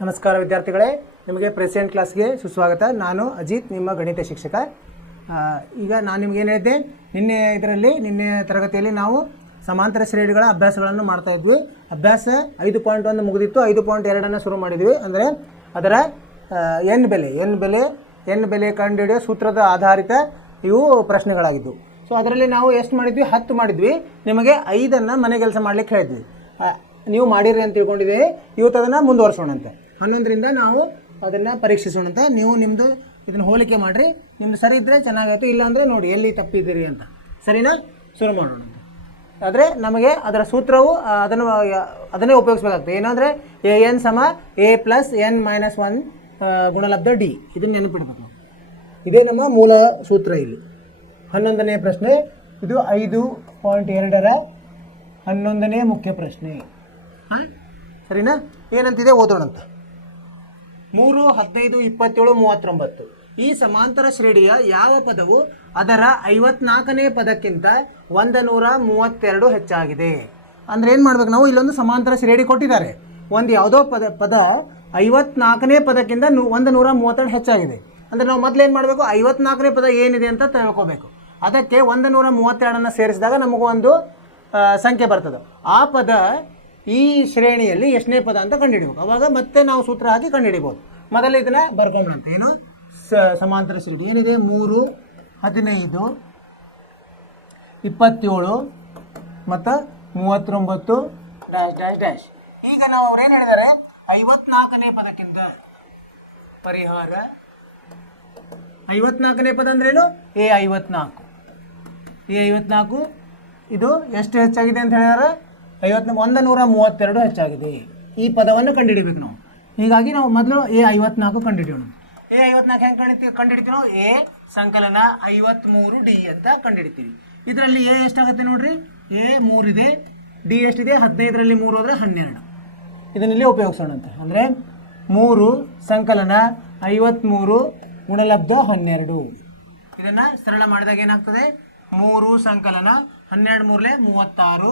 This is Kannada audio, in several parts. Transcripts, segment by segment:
ನಮಸ್ಕಾರ ವಿದ್ಯಾರ್ಥಿಗಳೇ, ನಿಮಗೆ ಪ್ರೆಸೆಂಟ್ ಕ್ಲಾಸ್ಗೆ ಸುಸ್ವಾಗತ. ನಾನು ಅಜಿತ್, ನಿಮ್ಮ ಗಣಿತ ಶಿಕ್ಷಕ. ಈಗ ನಾನು ನಿಮ್ಗೆ ಏನು ಹೇಳಿದ್ದೆ, ನಿನ್ನೆ ತರಗತಿಯಲ್ಲಿ ನಾವು ಸಮಾಂತರ ಶ್ರೇಣಿಗಳ ಅಭ್ಯಾಸಗಳನ್ನು ಮಾಡ್ತಾ ಇದ್ವಿ. ಅಭ್ಯಾಸ 5.1 ಮುಗಿದಿತ್ತು, 5.2 ಶುರು ಮಾಡಿದ್ವಿ. ಅಂದರೆ ಅದರ ಎನ್ ಬೆಲೆ ಕಂಡುಹಿಡಿಯೋ ಸೂತ್ರದ ಆಧಾರಿತ ಇವು ಪ್ರಶ್ನೆಗಳಾಗಿದ್ದವು. ಸೊ ಅದರಲ್ಲಿ ನಾವು ಎಷ್ಟು ಮಾಡಿದ್ವಿ, 10 ಮಾಡಿದ್ವಿ. ನಿಮಗೆ 5 ಮನೆ ಕೆಲಸ ಮಾಡಲಿಕ್ಕೆ ಹೇಳಿದ್ವಿ. ನೀವು ಮಾಡಿರಿ ಅಂತ ತಿಳ್ಕೊಂಡಿದ್ದೀವಿ. ಇವತ್ತು ಅದನ್ನು ಮುಂದುವರ್ಸೋಣಂತೆ. 11ರಿಂದ ನಾವು ಅದನ್ನು ಪರೀಕ್ಷಿಸೋಣಂತೆ. ನೀವು ನಿಮ್ಮದು ಇದನ್ನು ಹೋಲಿಕೆ ಮಾಡಿರಿ. ನಿಮ್ಮದು ಸರಿ ಇದ್ದರೆ ಚೆನ್ನಾಗಾಯಿತು, ಇಲ್ಲಾಂದರೆ ನೋಡಿ ಎಲ್ಲಿ ತಪ್ಪಿದ್ದೀರಿ ಅಂತ. ಸರಿನಾ? ಶುರು ಮಾಡೋಣಂತೆ. ಆದರೆ ನಮಗೆ ಅದರ ಸೂತ್ರವು ಅದನ್ನೇ ಉಪಯೋಗಿಸ್ಬೇಕಾಗ್ತದೆ. ಏನಂದರೆ an = a + n - 1 ಗುಣಲಬ್ಧ d. ಇದನ್ನು ನೆನಪಿಡ್ಬೇಕು. ಇದೇ ನಮ್ಮ ಮೂಲ ಸೂತ್ರ. ಇಲ್ಲಿ 11ನೇ ಪ್ರಶ್ನೆ. ಇದು 5.2ರ 11ನೇ ಮುಖ್ಯ ಪ್ರಶ್ನೆ. ಸರಿನಾ? ಏನಂತಿದೆ ಓದೋಣಂತ. 3, 15, 27, 39 ಈ ಸಮಾಂತರ ಶ್ರೇಣಿಯ ಯಾವ ಪದವು ಅದರ 54ನೇ ಪದಕ್ಕಿಂತ 132 ಹೆಚ್ಚಾಗಿದೆ? ಅಂದರೆ ಏನು ಮಾಡ್ಬೇಕು ನಾವು? ಇಲ್ಲೊಂದು ಸಮಾಂತರ ಶ್ರೇಣಿ ಕೊಟ್ಟಿದ್ದಾರೆ. ಒಂದು ಯಾವುದೋ ಪದ 54ನೇ ಪದಕ್ಕಿಂತ 132 ಹೆಚ್ಚಾಗಿದೆ. ಅಂದರೆ ನಾವು ಮೊದಲು ಏನು ಮಾಡಬೇಕು? 54ನೇ ಪದ ಏನಿದೆ ಅಂತ ತಿಳ್ಕೋಬೇಕು. ಅದಕ್ಕೆ 132 ಸೇರಿಸಿದಾಗ ನಮಗೊಂದು ಸಂಖ್ಯೆ ಬರ್ತದೆ. ಆ ಪದ ಈ ಶ್ರೇಣಿಯಲ್ಲಿ ಎಷ್ಟನೇ ಪದ ಅಂತ ಕಂಡುಹಿಡಿಬೇಕು. ಅವಾಗ ಮತ್ತೆ ನಾವು ಸೂತ್ರ ಹಾಕಿ ಕಂಡುಹಿಡಿಬೋದು. ಮೊದಲು ಇದನ್ನು ಬರ್ಕೊಂಬಂತ. ಏನು ಸಮಾಂತರ ಶ್ರೇಣಿ ಏನಿದೆ? 3, 15, 27 ಮತ್ತು 39 ಡ್ಯಾಶ್. ಈಗ ನಾವು ಅವ್ರೇನು ಹೇಳಿದ್ದಾರೆ? 54ನೇ ಪದಕ್ಕಿಂತ ಪರಿಹಾರ. 54ನೇ ಪದ ಅಂದ್ರೇನು? A54. A54 ಇದು ಎಷ್ಟು ಹೆಚ್ಚಾಗಿದೆ ಅಂತ ಹೇಳಿದರೆ 132 ಹೆಚ್ಚಾಗಿದೆ. ಈ ಪದವನ್ನು ಕಂಡುಹಿಡಿಬೇಕು ನಾವು. ಹೀಗಾಗಿ ನಾವು ಮೊದಲು A54 ಕಂಡುಹಿಡಿಯೋಣ. A54 ಹೆಂಗೆ ಕಂಡುಹಿಡಿತೀವಿ ನಾವು? A ಸಂಕಲನ 53D ಅಂತ ಕಂಡುಹಿಡಿತೀವಿ. ಇದರಲ್ಲಿ A ಎಷ್ಟಾಗುತ್ತೆ ನೋಡ್ರಿ? A 3 ಇದೆ, D ಎಷ್ಟಿದೆ? 15ರಲ್ಲಿ 3 ಹೋದರೆ 12. ಇದನ್ನಲ್ಲಿ ಉಪಯೋಗಿಸೋಣಂತ. ಅಂದರೆ 3 ಸಂಕಲನ 53 ಗುಣಲಬ್ಧ 12. ಇದನ್ನು ಸರಳ ಮಾಡಿದಾಗ ಏನಾಗ್ತದೆ? 3 ಸಂಕಲನ 12 3 36,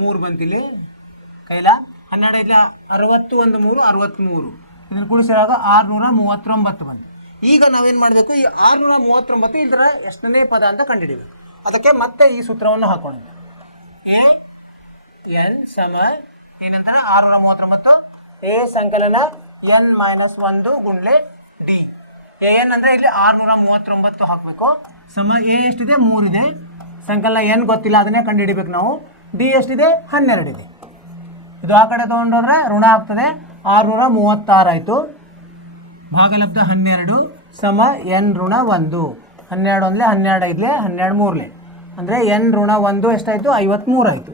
3 ಬಂತಿಲ್ಲಿ ಕೈಲ 12 60, 1 3 63. ಇದನ್ನು ಕೂಡಿಸಿದಾಗ 639 ಬಂತು. ಈಗ ನಾವೇನು ಮಾಡಬೇಕು? ಈ 639 ಇದರ ಎಷ್ಟನೇ ಪದ ಅಂತ ಕಂಡುಹಿಡಿಬೇಕು. ಅದಕ್ಕೆ ಮತ್ತೆ ಈ ಸೂತ್ರವನ್ನು ಹಾಕೋಣ. an ಏನಂತಾರೆ? 639 A ಸಂಕಲನ n - 1 ಗುಂಡ್ಲೆ d. an ಅಂದರೆ ಇಲ್ಲಿ 639 ಹಾಕಬೇಕು. A ಎಷ್ಟಿದೆ? 3 ಇದೆ. ಸಂಕಲನ n ಗೊತ್ತಿಲ್ಲ, ಅದನ್ನೇ ಕಂಡುಹಿಡಿಬೇಕು ನಾವು. d ಎಷ್ಟಿದೆ? 12 ಇದೆ. ಇದು ಆ ಕಡೆ ತೊಗೊಂಡೋದ್ರೆ ಋಣ ಆಗ್ತದೆ. 636 ಆಯಿತು. ಭಾಗಲಬ್ಧ 12 n ಋಣ 1. 12 ಒಂದಲೇ 12 ಐದಲೇ 12 ಮೂರಲೆ. ಅಂದರೆ n ಋಣ 1 ಎಷ್ಟಾಯಿತು? 53 ಆಯಿತು.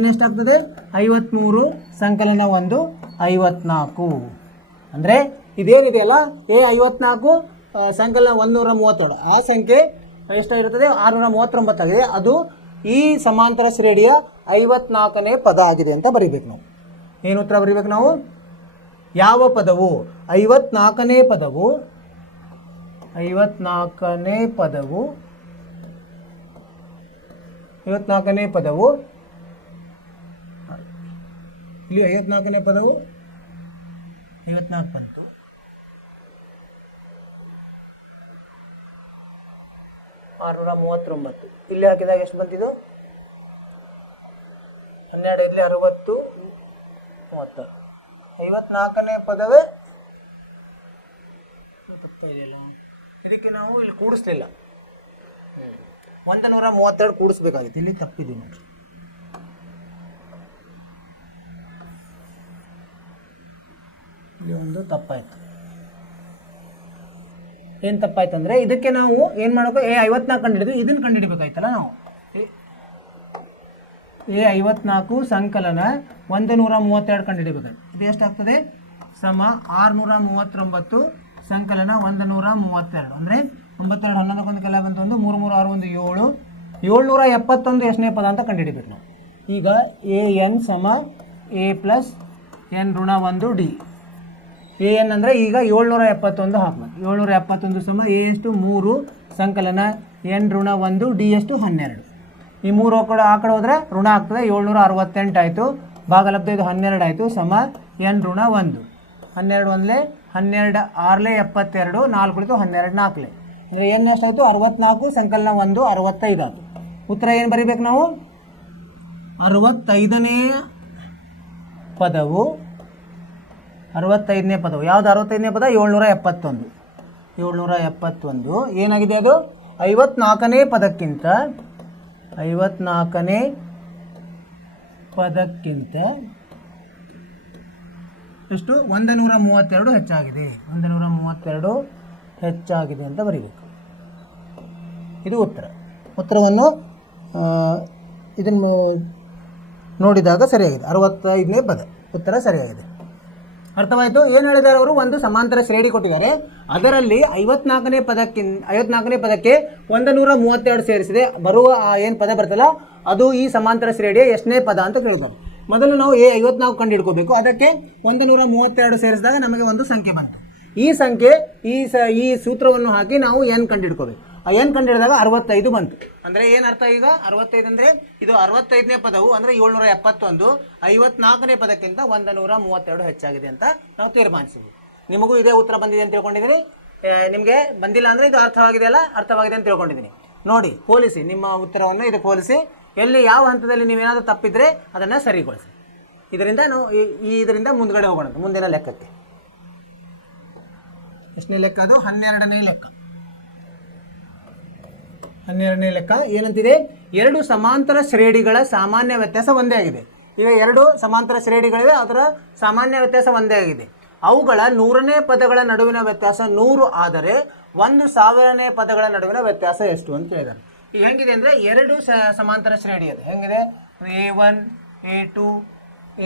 n ಎಷ್ಟಾಗ್ತದೆ? 53 ಸಂಕಲನ 1 54. ಅಂದರೆ ಇದೇನಿದೆಯಲ್ಲ A54 ಸಂಕಲನ 137, ಆ ಸಂಖ್ಯೆ ಎಷ್ಟಾಗಿರುತ್ತದೆ? 639 ಆಗಿದೆ. ಅದು ಈ ಸಮಾಂತರ ಶ್ರೇಣಿಯ 54ನೇ ಪದ ಆಗಿದೆ ಅಂತ ಬರೀಬೇಕು ನಾವು. ಏನು ಉತ್ತರ ಬರೀಬೇಕು ನಾವು? ಯಾವ ಪದವು 54ನೇ ಪದವು ಇಲ್ಲಿ 54ನೇ ಪದವು 54 ಬಂತು. 639 ಇಲ್ಲಿ ಹಾಕಿದಾಗ ಎಷ್ಟು ಬಂತಿದ್ದು? 12 ಇಲ್ಲಿ 60 30. 54ನೇ ಪದವೇ ಇದಕ್ಕೆ ನಾವು ಇಲ್ಲಿ ಕೂಡಿಸ್ಲಿಲ್ಲ. 132 ಕೂಡಿಸ್ಬೇಕಾಗಿತ್ತು. ಇಲ್ಲಿ ತಪ್ಪಿದೆ ನೋಡ್ರಿ. ಇಲ್ಲಿ ಒಂದು ತಪ್ಪಾಯ್ತು. ಏನು ತಪ್ಪಾಯ್ತು ಅಂದರೆ ಇದಕ್ಕೆ ನಾವು ಏನು ಮಾಡಬೇಕು? A54 ಕಂಡುಹಿಡಿದು ಇದನ್ನು ಕಂಡುಹಿಡಿಬೇಕಾಯ್ತಲ್ಲ ನಾವು. A54 ಸಂಕಲನ 132 ಕಂಡುಹಿಡಿಬೇಕಾಯ್ತು. ಇದು ಎಷ್ಟಾಗ್ತದೆ? 639 ಸಂಕಲನ 132. ಅಂದರೆ 92 11 ಕೆಲ ಬಂತು 1 3 3 6 1 7 771 ಎಷ್ಟನೇ ಪದ ಅಂತ ಕಂಡುಹಿಡಿಬೇಕು ನಾವು. ಈಗ an A + n ಋಣ 1 d. an ಅಂದರೆ ಈಗ 771 ಹಾಕ್ಬೇಕು. 771 A ಎಷ್ಟು? 3 ಸಂಕಲನ n ಋಣ 1 d ಎಷ್ಟು? 12. ಈ 3 ಆ ಕಡೆ ಹೋದರೆ ಋಣ ಆಗ್ತದೆ. 768 ಆಯಿತು. ಭಾಗಲಬ್ಧ ಇದು 12 ಆಯಿತು. n ಋಣ 1. 12 ಒಂದಲೇ 12 6ಲೇ 72 4 ಕುಳಿತು 12 4ಲೇ ಅಂದರೆ ಏನು ಎಷ್ಟಾಯಿತು 64 ಸಂಕಲನ 1 65 ಆಯಿತು. ಉತ್ತರ ಏನು ಬರೀಬೇಕು ನಾವು 65ನೇ ಪದವು 65ನೇ ಪದವು ಯಾವುದು 65ನೇ ಪದ 771 ಏನಾಗಿದೆ ಅದು 54ನೇ ಪದಕ್ಕಿಂತ ಎಷ್ಟು 132 ಹೆಚ್ಚಾಗಿದೆ 132 ಹೆಚ್ಚಾಗಿದೆ ಅಂತ ಬರೀಬೇಕು. ಇದು ಉತ್ತರವನ್ನು ಇದನ್ನು ನೋಡಿದಾಗ ಸರಿಯಾಗಿದೆ 65ನೇ ಪದ ಉತ್ತರ ಸರಿಯಾಗಿದೆ. ಅರ್ಥವಾಯಿತು? ಏನು ಹೇಳಿದ್ದಾರೆ ಅವರು? ಒಂದು ಸಮಾಂತರ ಶ್ರೇಣಿ ಕೊಟ್ಟಿದ್ದಾರೆ, ಅದರಲ್ಲಿ 54ನೇ ಪದಕ್ಕೆ 132 ಸೇರಿಸಿದೆ ಬರುವ ಏನು ಪದ ಬರ್ತಲ್ಲ ಅದು ಈ ಸಮಾಂತರ ಶ್ರೇಣಿಯ ಎಷ್ಟನೇ ಪದ ಅಂತ ಕೇಳಿದ್ದಾರೆ. ಮೊದಲು ನಾವು 54 ಕಂಡು ಹಿಡ್ಕೋಬೇಕು. ಅದಕ್ಕೆ 132 ಸೇರಿಸಿದಾಗ ನಮಗೆ ಒಂದು ಸಂಖ್ಯೆ ಬಂತು. ಈ ಸಂಖ್ಯೆ ಈ ಸೂತ್ರವನ್ನು ಹಾಕಿ ನಾವು ಏನು ಕಂಡು ಹಿಡ್ಕೋಬೇಕು. ಆ ಏನು ಕಂಡು ಹಿಡಿದಾಗ 65 ಬಂತು. ಅಂದರೆ ಏನು ಅರ್ಥ ಈಗ 65 ಅಂದರೆ ಇದು 65ನೇ ಪದವು ಅಂದರೆ 771 54ನೇ ಪದಕ್ಕಿಂತ 132 ಹೆಚ್ಚಾಗಿದೆ ಅಂತ ನಾವು ತೀರ್ಮಾನಿಸಿದ್ವಿ. ನಿಮಗೂ ಇದೇ ಉತ್ತರ ಬಂದಿದೆ ಅಂತ ತಿಳ್ಕೊಂಡಿದ್ದೀನಿ. ನಿಮಗೆ ಬಂದಿಲ್ಲ ಅಂದರೆ ಇದು ಅರ್ಥವಾಗಿದೆ ಅಂತ ತಿಳ್ಕೊಂಡಿದ್ದೀನಿ. ನೋಡಿ, ಹೋಲಿಸಿ ನಿಮ್ಮ ಉತ್ತರವನ್ನು ಇದಕ್ಕೆ ಹೋಲಿಸಿ. ಎಲ್ಲಿ ಯಾವ ಹಂತದಲ್ಲಿ ನೀವೇನಾದರೂ ತಪ್ಪಿದ್ರೆ ಅದನ್ನು ಸರಿಗೊಳಿಸಿ. ಇದರಿಂದ ನಾವು ಇದರಿಂದ ಮುಂದ್ಗಡೆ ಹೋಗೋಣ ಮುಂದಿನ ಲೆಕ್ಕಕ್ಕೆ. ಎಷ್ಟನೇ ಲೆಕ್ಕ ಅದು? 12ನೇ ಲೆಕ್ಕ. 12ನೇ ಲೆಕ್ಕ ಏನಂತಿದೆ? ಎರಡು ಸಮಾಂತರ ಶ್ರೇಣಿಗಳ ಸಾಮಾನ್ಯ ವ್ಯತ್ಯಾಸ ಒಂದೇ ಆಗಿದೆ. ಈಗ ಎರಡು ಸಮಾಂತರ ಶ್ರೇಣಿಗಳಿವೆ, ಅದರ ಸಾಮಾನ್ಯ ವ್ಯತ್ಯಾಸ ಒಂದೇ ಆಗಿದೆ. ಅವುಗಳ 100ನೇ ಪದಗಳ ನಡುವಿನ ವ್ಯತ್ಯಾಸ 100 ಆದರೆ 1000ನೇ ಪದಗಳ ನಡುವಿನ ವ್ಯತ್ಯಾಸ ಎಷ್ಟು ಅಂತ ಹೇಳಿದ್ದಾರೆ. ಈಗ ಹೆಂಗಿದೆ ಅಂದರೆ ಎರಡು ಸಮಾಂತರ ಶ್ರೇಣಿ ಅದು ಹೆಂಗಿದೆ? A1 A2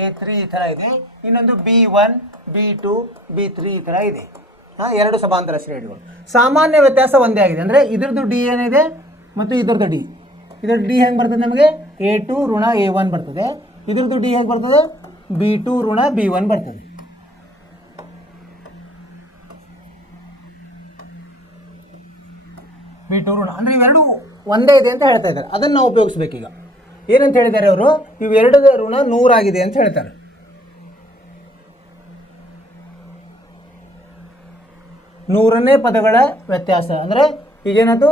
A3 ಈ ಥರ ಇದೆ. ಇನ್ನೊಂದು B1 B2 B3 ಈ ಥರ ಇದೆ. ಎರಡು ಸಮಾಂತರ ಶ್ರೇಣಿಗಳು. ಸಾಮಾನ್ಯ ವ್ಯತ್ಯಾಸ ಒಂದೇ ಆಗಿದೆ. ಅಂದರೆ ಇದ್ರದ್ದು ಡಿ ಏನಿದೆ ಮತ್ತು ಇದ್ರದ್ದು ಡಿ. ಇದ್ರದ್ದು ಡಿ ಹೆಂಗೆ ಬರ್ತದೆ ನಮಗೆ? A2 ಋಣ A1 ಬರ್ತದೆ. ಇದ್ರದ್ದು ಡಿ ಹೇಗೆ ಬರ್ತದೆ? B2 ಋಣ B1 ಬರ್ತದೆ. B2 ಋಣ ಅಂದರೆ ಇವೆರಡು ಒಂದೇ ಇದೆ ಅಂತ ಹೇಳ್ತಾ ಇದ್ದಾರೆ. ಅದನ್ನು ನಾವು ಉಪಯೋಗಿಸ್ಬೇಕೀಗ. ಏನಂತ ಹೇಳಿದ್ದಾರೆ ಅವರು? ಇವೆರಡು ಋಣ 100 ಆಗಿದೆ ಅಂತ ಹೇಳ್ತಾರೆ. ನೂರನೇ ಪದಗಳ ವ್ಯತ್ಯಾಸ ಅಂದರೆ ಈಗೇನದು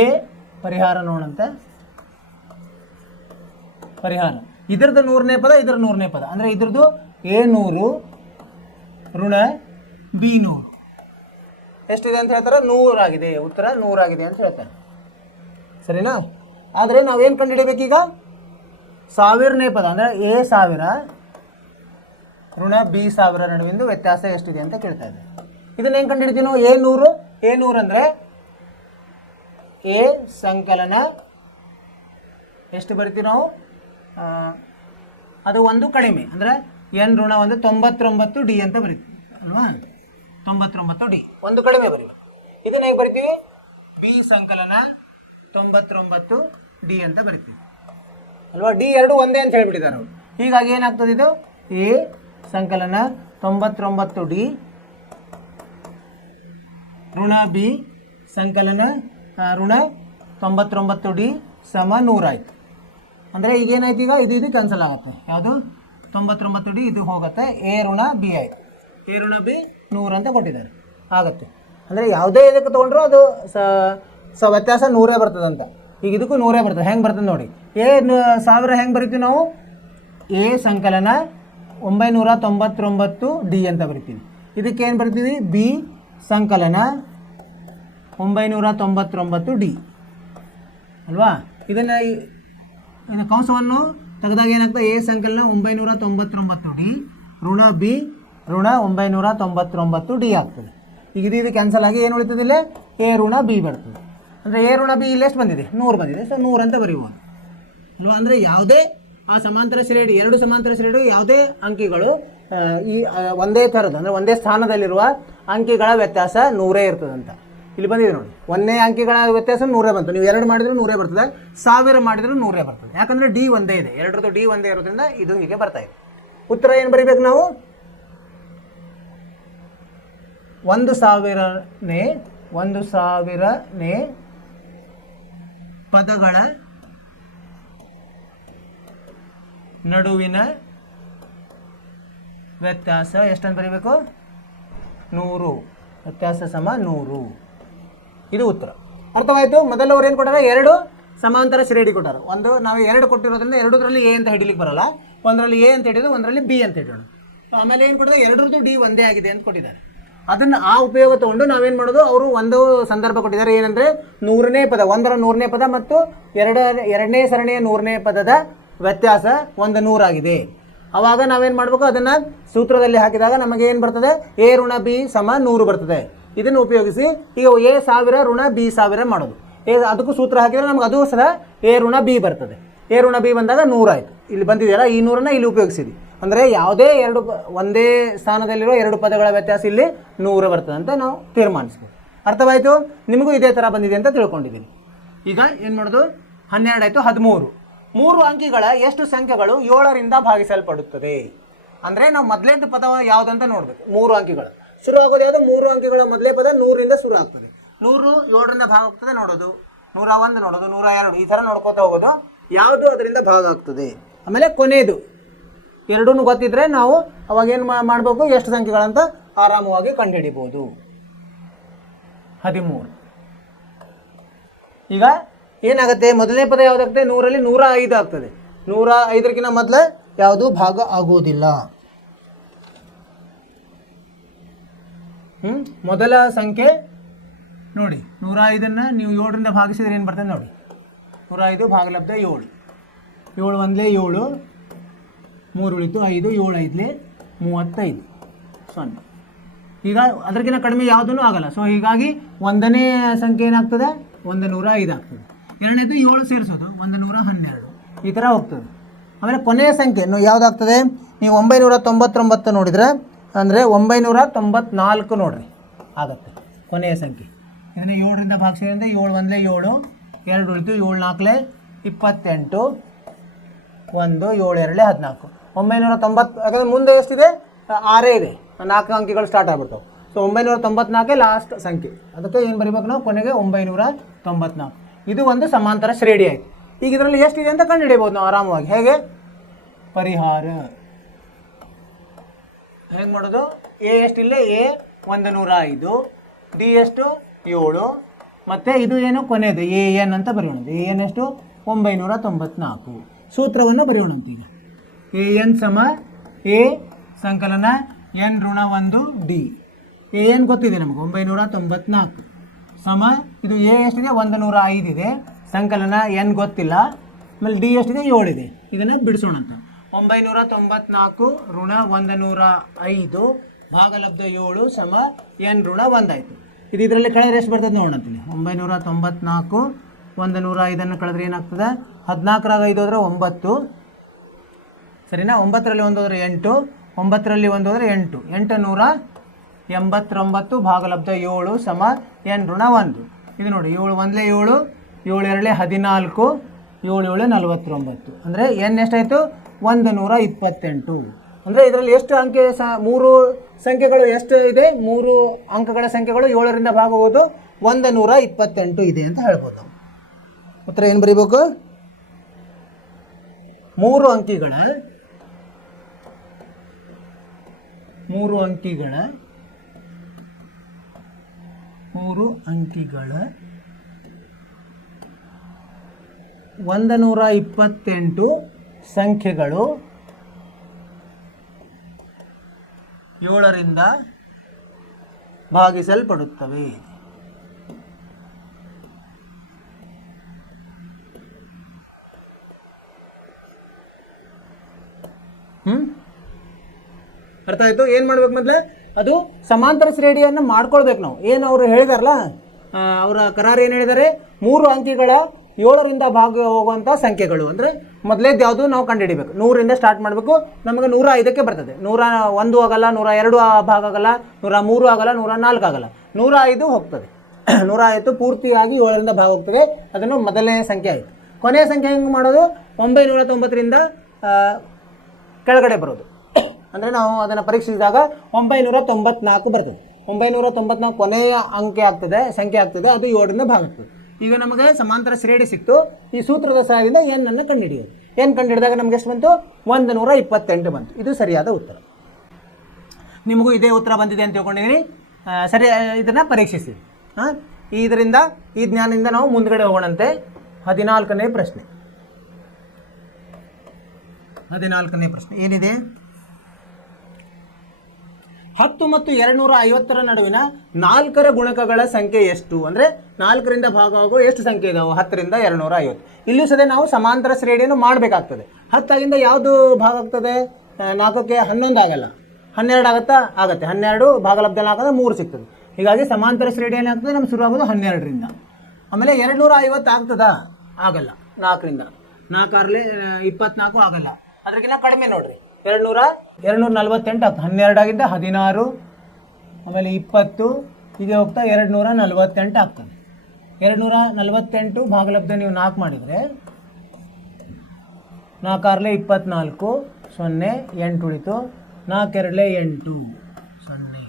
ಎ ಪರಿಹಾರ ನೋಡಂತೆ. ಪರಿಹಾರ ಇದ್ರದ್ದು 100ನೇ ಪದ, ಇದ್ರ 100ನೇ ಪದ ಅಂದರೆ ಇದ್ರದ್ದು A100 ಋಣ B100 ಎಷ್ಟಿದೆ ಅಂತ ಹೇಳ್ತಾರೆ? 100 ಆಗಿದೆ. ಉತ್ತರ 100 ಆಗಿದೆ ಅಂತ ಹೇಳ್ತಾರೆ. ಸರಿನಾ? ಆದರೆ ನಾವೇನು ಕಂಡುಹಿಡಿಬೇಕೀಗ? 1000ನೇ ಪದ ಅಂದರೆ A1000 ಋಣ B1000 ನಡುವಿಂದು ವ್ಯತ್ಯಾಸ ಎಷ್ಟಿದೆ ಅಂತ ಕೇಳ್ತಾ ಇದೆ. ಇದನ್ನ ಹೆಂಗೆ ಕಂಡುಹಿಡಿತೀವಿ ನಾವು? A100 ಅಂದರೆ ಎ ಸಂಕಲನ ಎಷ್ಟು ಬರಿತೀವಿ ನಾವು? ಅದು ಒಂದು ಕಡಿಮೆ ಅಂದರೆ ಎನ್ ಋಣ 99 ಡಿ ಅಂತ ಬರಿತೀವಿ ಅಲ್ವಾ? 99 ಡಿ ಒಂದು ಕಡಿಮೆ ಬರೀವಿ. ಇದನ್ನ ಹೇಗೆ ಬರಿತೀವಿ? ಬಿ ಸಂಕಲನ 99 ಡಿ ಅಂತ ಬರಿತೀವಿ ಅಲ್ವಾ? ಡಿ ಎರಡು ಒಂದೇ ಅಂತ ಹೇಳ್ಬಿಟ್ಟಿದ್ದಾರೆ ಅವರು. ಹೀಗಾಗಿ ಏನಾಗ್ತದೆ? ಇದು ಎ ಸಂಕಲನ 99 ಡಿ ಋಣ ಬಿ ಸಂಕಲನ ಋಣ 99 ಡಿ ಸಮ 100 ಆಯಿತು. ಅಂದರೆ ಈಗೇನಾಯ್ತು? ಈಗ ಇದು ಕ್ಯಾನ್ಸಲ್ ಆಗುತ್ತೆ. ಯಾವುದು? 99 ಡಿ ಇದು ಹೋಗುತ್ತೆ. ಎ ಋಣ ಬಿ ಆಯಿತು. ಎ ಋಣ ಬಿ 100 ಅಂತ ಕೊಟ್ಟಿದ್ದಾರೆ. ಆಗುತ್ತೆ. ಅಂದರೆ ಯಾವುದೇ ಇದಕ್ಕೆ ತೊಗೊಂಡ್ರು ಅದು ವ್ಯತ್ಯಾಸ 100 ಬರ್ತದಂತ. ಈಗ ಇದಕ್ಕೂ 100 ಬರ್ತದೆ. ಹೆಂಗೆ ಬರ್ತದೆ ನೋಡಿ. A1000 ಹೆಂಗೆ ಬರಿತೀವಿ ನಾವು? ಎ ಸಂಕಲನ 999 ಡಿ ಅಂತ ಬರಿತೀವಿ. ಇದಕ್ಕೇನು ಬರಿತೀವಿ? ಬಿ ಸಂಕಲನ 999 ಡಿ ಅಲ್ವಾ? ಇದನ್ನು ಕಂಸವನ್ನು ತೆಗೆದಾಗ ಏನಾಗ್ತದೆ? ಎ ಸಂಕಲನ 999 ಡಿ ಋಣ ಬಿ ಋಣ 999 ಡಿ ಆಗ್ತದೆ. ಈಗ ಇದು ಕ್ಯಾನ್ಸಲ್ ಆಗಿ ಏನು ಉಳಿತದೆ? ಇಲ್ಲೇ ಎ ಋಣ ಬಿ ಬರ್ತದೆ. ಅಂದರೆ ಎ ಋಣ ಬಿ ಇಲ್ಲಿ ಎಷ್ಟು ಬಂದಿದೆ? 100 ಬಂದಿದೆ. ಸೊ 100 ಅಂತ ಬರೀಬೋದು ಅಲ್ವಾ? ಅಂದರೆ ಯಾವುದೇ ಆ ಸಮಾಂತರ ಶ್ರೇಣಿ, ಎರಡು ಸಮಾಂತರ ಶ್ರೇಣಿ ಯಾವುದೇ ಅಂಕಿಗಳು ಈ ಒಂದೇ ಥರದ ಅಂದರೆ ಒಂದೇ ಸ್ಥಾನದಲ್ಲಿರುವ ಅಂಕಿಗಳ ವ್ಯತ್ಯಾಸ 100 ಇರ್ತದಂತ ಇಲ್ಲಿ ಬಂದಿದೆ ನೋಡಿ. ಒಂದೇ ಅಂಕಿಗಳ ವ್ಯತ್ಯಾಸ 100 ಬಂತು. ನೀವು 2 ಮಾಡಿದ್ರು 100 ಬರ್ತದೆ, 1000 ಮಾಡಿದ್ರು 100 ಬರ್ತದೆ. ಯಾಕಂದರೆ ಡಿ ಒಂದೇ ಇದೆ, ಎರಡರದ್ದು ಡಿ ಒಂದೇ ಇರೋದ್ರಿಂದ ಇದು ಹೀಗೆ ಬರ್ತಾ ಇದೆ. ಉತ್ತರ ಏನು ಬರೀಬೇಕು ನಾವು? 1000ನೇ ಪದಗಳ ನಡುವಿನ ವ್ಯತ್ಯಾಸ ಎಷ್ಟಂತ ಬರೀಬೇಕು 100, ವ್ಯತ್ಯಾಸ ಸಮ 100. ಇದು ಉತ್ತರ. ಅರ್ಥವಾಯಿತು? ಮೊದಲವರು ಏನು ಕೊಟ್ಟಾರೆ, 2 ಸಮಾಂತರ ಶ್ರೇಣಿ ಕೊಟ್ಟಾರೆ. ಒಂದು ನಾವು 2 ಕೊಟ್ಟಿರೋದ್ರಿಂದ 2ರಲ್ಲಿ ಎ ಅಂತ ಹಿಡಿಲಿಕ್ಕೆ ಬರಲ್ಲ, ಒಂದರಲ್ಲಿ ಎ ಅಂತ ಹಿಡಿದು ಒಂದರಲ್ಲಿ ಬಿ ಅಂತ ಹಿಡೋಣ. ಆಮೇಲೆ ಏನು ಕೊಟ್ಟಿದ್ದಾರೆ, 2ರದ್ದು ಡಿ ಒಂದೇ ಆಗಿದೆ ಅಂತ ಕೊಟ್ಟಿದ್ದಾರೆ. ಅದನ್ನು ಆ ಉಪಯೋಗ ತೊಗೊಂಡು ನಾವೇನು ಮಾಡೋದು, ಅವರು ಒಂದು ಸಂದರ್ಭ ಕೊಟ್ಟಿದ್ದಾರೆ. ಏನಂದರೆ 100ನೇ ಪದ, 1ರ 100ನೇ ಪದ ಮತ್ತು 2ನೇ ಸರಣಿಯ 100ನೇ ಪದದ ವ್ಯತ್ಯಾಸ 100 ಆಗಿದೆ. ಆವಾಗ ನಾವೇನು ಮಾಡಬೇಕು, ಅದನ್ನು ಸೂತ್ರದಲ್ಲಿ ಹಾಕಿದಾಗ ನಮಗೆ ಏನು ಬರ್ತದೆ, ಎ ಋಣ ಬಿ ಸಮ 100 ಬರ್ತದೆ. ಇದನ್ನು ಉಪಯೋಗಿಸಿ ಈಗ ಎ 1000 ಋಣ ಬಿ 1000 ಮಾಡೋದು. ಅದಕ್ಕೂ ಸೂತ್ರ ಹಾಕಿದರೆ ನಮ್ಗೆ ಅದು ಸಹ ಎ ಋಣ ಬಿ ಬರ್ತದೆ. ಎ ಋಣ ಬಿ ಬಂದಾಗ 100 ಆಯಿತು. ಇಲ್ಲಿ ಬಂದಿದೆಯಲ್ಲ, ಈ 100ನ್ನು ಇಲ್ಲಿ ಉಪಯೋಗಿಸಿದ್ವಿ ಅಂದರೆ ಯಾವುದೇ ಒಂದೇ ಸ್ಥಾನದಲ್ಲಿರೋ 2 ಪದಗಳ ವ್ಯತ್ಯಾಸ ಇಲ್ಲಿ 100 ಬರ್ತದೆ ಅಂತ ನಾವು ತೀರ್ಮಾನಿಸ್ಬೋದು. ಅರ್ಥವಾಯಿತು? ನಿಮಗೂ ಇದೇ ಥರ ಬಂದಿದೆ ಅಂತ ತಿಳ್ಕೊಂಡಿದ್ದೀನಿ. ಈಗ ಏನು ಮಾಡೋದು, 12 ಆಯಿತು, 13. 3 ಅಂಕಿಗಳ ಎಷ್ಟು ಸಂಖ್ಯೆಗಳು 7ರಿಂದ ಭಾಗಿಸಲ್ಪಡುತ್ತದೆ? ಅಂದರೆ ನಾವು ಮೊದಲೇದು ಪದ ಯಾವುದಂತ ನೋಡಬೇಕು. 3 ಅಂಕಿಗಳು ಶುರು ಆಗೋದು ಯಾವುದು, 3 ಅಂಕಿಗಳ ಮೊದಲೇ ಪದ 100ರಿಂದ ಶುರು ಆಗ್ತದೆ. 100 7ರಿಂದ ಭಾಗ ಆಗ್ತದೆ ನೋಡೋದು, 101 ನೋಡೋದು, 102 ಈ ಥರ ನೋಡ್ಕೋತಾ ಹೋಗೋದು, ಯಾವುದು ಅದರಿಂದ ಭಾಗ ಆಗ್ತದೆ. ಆಮೇಲೆ ಕೊನೆಯದು 2 ಗೊತ್ತಿದ್ರೆ ನಾವು ಅವಾಗೇನು ಮಾಡಬೇಕು, ಎಷ್ಟು ಸಂಖ್ಯೆಗಳಂತ ಆರಾಮವಾಗಿ ಕಂಡುಹಿಡಿಬೋದು. 13. ಈಗ ಏನಾಗುತ್ತೆ, ಮೊದಲನೇ ಪದ ಯಾವುದಾಗ್ತದೆ, 100ರಲ್ಲಿ 105 ಆಗ್ತದೆ. 105ಕ್ಕಿಂತ ಮೊದಲು ಯಾವುದು ಭಾಗ ಆಗುವುದಿಲ್ಲ. ಮೊದಲ ಸಂಖ್ಯೆ ನೋಡಿ, 105ನ್ನು ನೀವು 7ರಿಂದ ಭಾಗಿಸಿದ್ರೆ ಏನು ಬರ್ತದೆ ನೋಡಿ, 105 ಭಾಗಲಬ್ಧ 7. 7 1 7, 3 ಉಳಿತು 5, 7 5 35 0. ಈಗ ಅದಕ್ಕಿಂತ ಕಡಿಮೆ ಯಾವುದೂ ಆಗಲ್ಲ. ಸೊ ಹೀಗಾಗಿ 1ನೇ ಸಂಖ್ಯೆ ಏನಾಗ್ತದೆ, 105 ಆಗ್ತದೆ. 2ನೇದು 7 ಸೇರಿಸೋದು 112 ಈ ಥರ ಹೋಗ್ತದೆ. ಆಮೇಲೆ ಕೊನೆಯ ಸಂಖ್ಯೆ ಯಾವುದಾಗ್ತದೆ, ನೀವು 999 ನೋಡಿದರೆ ಅಂದರೆ 994 ನೋಡಿರಿ ಆಗುತ್ತೆ ಕೊನೆಯ ಸಂಖ್ಯೆ. ಇದನ್ನು 7ರಿಂದ ಭಾಗಿಸಿದ್ರಿಂದ 7 1 7, 2 ಉಳಿತು 7 4 28, 1 7 2 14. 990 ಯಾಕಂದರೆ ಮುಂದೆ ಎಷ್ಟಿದೆ, 6 ಇದೆ, 4 ಅಂಕಿಗಳು ಸ್ಟಾರ್ಟ್ ಆಗ್ಬಿಡ್ತಾವೆ. ಸೊ 994 ಲಾಸ್ಟ್ ಸಂಖ್ಯೆ. ಅದಕ್ಕೆ ಏನು ಬರೀಬೇಕು ನಾವು, ಕೊನೆಗೆ 994. ಇದು ಒಂದು ಸಮಾಂತರ ಶ್ರೇಣಿ ಆಯಿತು. ಈಗ ಇದರಲ್ಲಿ ಎಷ್ಟಿದೆ ಅಂತ ಕಂಡುಹಿಡಿಯಬಹುದು ನಾವು ಆರಾಮವಾಗಿ. ಹೇಗೆ ಪರಿಹಾರ ಹೆಂಗೆ ಮಾಡೋದು, ಎ ಎಷ್ಟಿಲ್ಲ, ಎ 105, ಡಿ ಎಷ್ಟು 7, ಮತ್ತು ಇದು ಏನು ಕೊನೆಯದು ಎ ಎನ್ ಅಂತ ಬರೆಯೋಣ. ಎ ಎನ್ ಎಷ್ಟು 994. ಸೂತ್ರವನ್ನು ಬರೆಯೋಣಂತ. ಈಗ ಎ ಎನ್ ಸಮ ಎ ಸಂಕಲನ ಎನ್ ಋಣ 1 ಡಿ. ಎ ಎನ್ ಗೊತ್ತಿದೆ ನಮಗೆ 994 ಸಮ ಇದು ಎ ಎಷ್ಟಿದೆ 105 ಇದೆ, ಸಂಕಲನ ಎನ್ ಗೊತ್ತಿಲ್ಲ, ಆಮೇಲೆ ಡಿ ಎಷ್ಟಿದೆ 7 ಇದೆ. ಇದನ್ನು ಬಿಡಿಸೋಣಂತ. 994 ಋಣ 105 ಭಾಗಲಬ್ಧ 7 ಸಮ ಎನ್ ಋಣ 1 ಆಯಿತು. ಇದು ಇದರಲ್ಲಿ ಕಳೆದ್ರೆ ಎಷ್ಟು ಬರ್ತದೆ ನೋಡೋಣಂತೀನಿ. 994 105 ಕಳೆದ್ರೆ ಏನಾಗ್ತದೆ, 14ರಾಗ 5 ಹೋದರೆ 9 ಸರಿನಾ, 9ರಲ್ಲಿ 1 ಹೋದರೆ 8, 9ರಲ್ಲಿ 1 ಹೋದರೆ 8, 889 ಭಾಗಲಬ್ಧ 7 ಸಮ ಎನ್ ಋಣ 1. ಇದು ನೋಡಿ 7 1 7, 7 2 14, 7 7 49 ಅಂದರೆ ಎನ್ ಎಷ್ಟಾಯಿತು 128. ಅಂದರೆ ಇದರಲ್ಲಿ ಎಷ್ಟು ಅಂಕೆ 3 ಸಂಖ್ಯೆಗಳು ಎಷ್ಟು ಇದೆ, 3 ಅಂಕಗಳ ಸಂಖ್ಯೆಗಳು 7ರಿಂದ ಭಾಗಬಹುದು 128 ಇದೆ ಅಂತ ಹೇಳ್ಬೋದು ನಾವು. ಉತ್ತರ ಏನು ಬರೀಬೇಕು, 3 ಅಂಕಿಗಳ 128 ಸಂಖ್ಯೆಗಳು 7ರಿಂದ ಭಾಗಿಸಲ್ಪಡುತ್ತವೆ. ಅರ್ಥ ಆಯಿತು? ಏನು ಮಾಡ್ಬೇಕು, ಮೊದಲೇ ಅದು ಸಮಾಂತರ ಶ್ರೇಣಿಯನ್ನು ಮಾಡ್ಕೊಳ್ಬೇಕು ನಾವು. ಏನು ಅವರು ಹೇಳಿದಾರಲ್ಲ, ಅವರ ಕರಾರು ಏನು ಹೇಳಿದ್ದಾರೆ, 3 ಅಂಕಿಗಳ 7ರಿಂದ ಭಾಗ ಹೋಗುವಂಥ ಸಂಖ್ಯೆಗಳು ಅಂದರೆ ಮೊದಲೇದು ಯಾವುದು ನಾವು ಕಂಡುಹಿಡಿಬೇಕು. 100ರಿಂದ ಸ್ಟಾರ್ಟ್ ಮಾಡಬೇಕು, ನಮಗೆ 105ಕ್ಕೆ ಬರ್ತದೆ. 101 ಆಗಲ್ಲ, 102 ಭಾಗ ಆಗಲ್ಲ, 103 ಆಗಲ್ಲ, 104 ಆಗಲ್ಲ, 105 ಹೋಗ್ತದೆ. 105 ಪೂರ್ತಿಯಾಗಿ 7ರಿಂದ ಭಾಗ ಹೋಗ್ತದೆ. ಅದನ್ನು ಮೊದಲನೇ ಸಂಖ್ಯೆ ಆಯಿತು. ಕೊನೆಯ ಸಂಖ್ಯೆ ಹೆಂಗೆ ಮಾಡೋದು, 990ರಿಂದ ಕೆಳಗಡೆ ಬರೋದು. ಅಂದರೆ ನಾವು ಅದನ್ನು ಪರೀಕ್ಷಿಸಿದಾಗ 994 ಬರ್ತದೆ. 994 ಕೊನೆಯ ಅಂಕೆ ಆಗ್ತದೆ, ಸಂಖ್ಯೆ ಆಗ್ತದೆ, ಅದು 7ರಿಂದ ಭಾಗ ಆಗ್ತದೆ. ಈಗ ನಮಗೆ ಸಮಾಂತರ ಶ್ರೇಣಿ ಸಿಕ್ತು. ಈ ಸೂತ್ರದ ಸಹಾಯದಿಂದ ಏನನ್ನು ಕಂಡುಹಿಡಿಯೋದು. ಏನು ಕಂಡುಹಿಡಿದಾಗ ನಮಗೆ ಎಷ್ಟು ಬಂತು, 128 ಬಂತು. ಇದು ಸರಿಯಾದ ಉತ್ತರ. ನಿಮಗೂ ಇದೇ ಉತ್ತರ ಬಂದಿದೆ ಅಂತ ತಿಳ್ಕೊಂಡಿದ್ದೀನಿ. ಸರಿ, ಇದನ್ನು ಪರೀಕ್ಷಿಸಿ. ಇದರಿಂದ ಈ ಜ್ಞಾನದಿಂದ ನಾವು ಮುಂದ್ಗಡೆ ಹೋಗೋಣಂತೆ. 14ನೇ ಪ್ರಶ್ನೆ. 14ನೇ ಪ್ರಶ್ನೆ ಏನಿದೆ? 10 ಮತ್ತು 250 ನಡುವಿನ 4ರ ಗುಣಕಗಳ ಸಂಖ್ಯೆ ಎಷ್ಟು? ಅಂದರೆ 4ರಿಂದ ಭಾಗ ಆಗುವ ಎಷ್ಟು ಸಂಖ್ಯೆ ಇದಾವೆ? 10ರಿಂದ 250. ಇಲ್ಲೂ ಸದೇ ನಾವು ಸಮಾಂತರ ಶ್ರೇಣಿಯನ್ನು ಮಾಡಬೇಕಾಗ್ತದೆ. 10 ಯಾವುದು ಭಾಗ ಆಗ್ತದೆ? 4ಕ್ಕೆ 11 ಆಗಲ್ಲ, 12 ಆಗುತ್ತಾ? ಆಗುತ್ತೆ. 12 ಭಾಗಲಬ್ಧ ಹಾಕಿದ್ರೆ 3 ಸಿಗ್ತದೆ. ಹೀಗಾಗಿ ಸಮಾಂತರ ಶ್ರೇಣಿ ಏನಾಗ್ತದೆ? ನಮ್ಗೆ ಶುರು ಆಗೋದು 12ರಿಂದ. ಆಮೇಲೆ 250 ಆಗ್ತದಾ? ಆಗಲ್ಲ. 4ರಿಂದ 4 24 ಆಗಲ್ಲ. ಅದ್ರಕ್ಕಿಂತ ಕಡಿಮೆ ನೋಡ್ರಿ. 248 ಆಗ್ತದೆ. 12 ಆಗಿಂದ 16, ಆಮೇಲೆ 20 ಹೀಗೆ ಹೋಗ್ತಾ 248 ಆಗ್ತದೆ. 248 ಭಾಗಲಬ್ಧ ನೀವು 4 ಮಾಡಿದರೆ 4 24, 0 8 ಉಳಿತು. 4 2 8 0.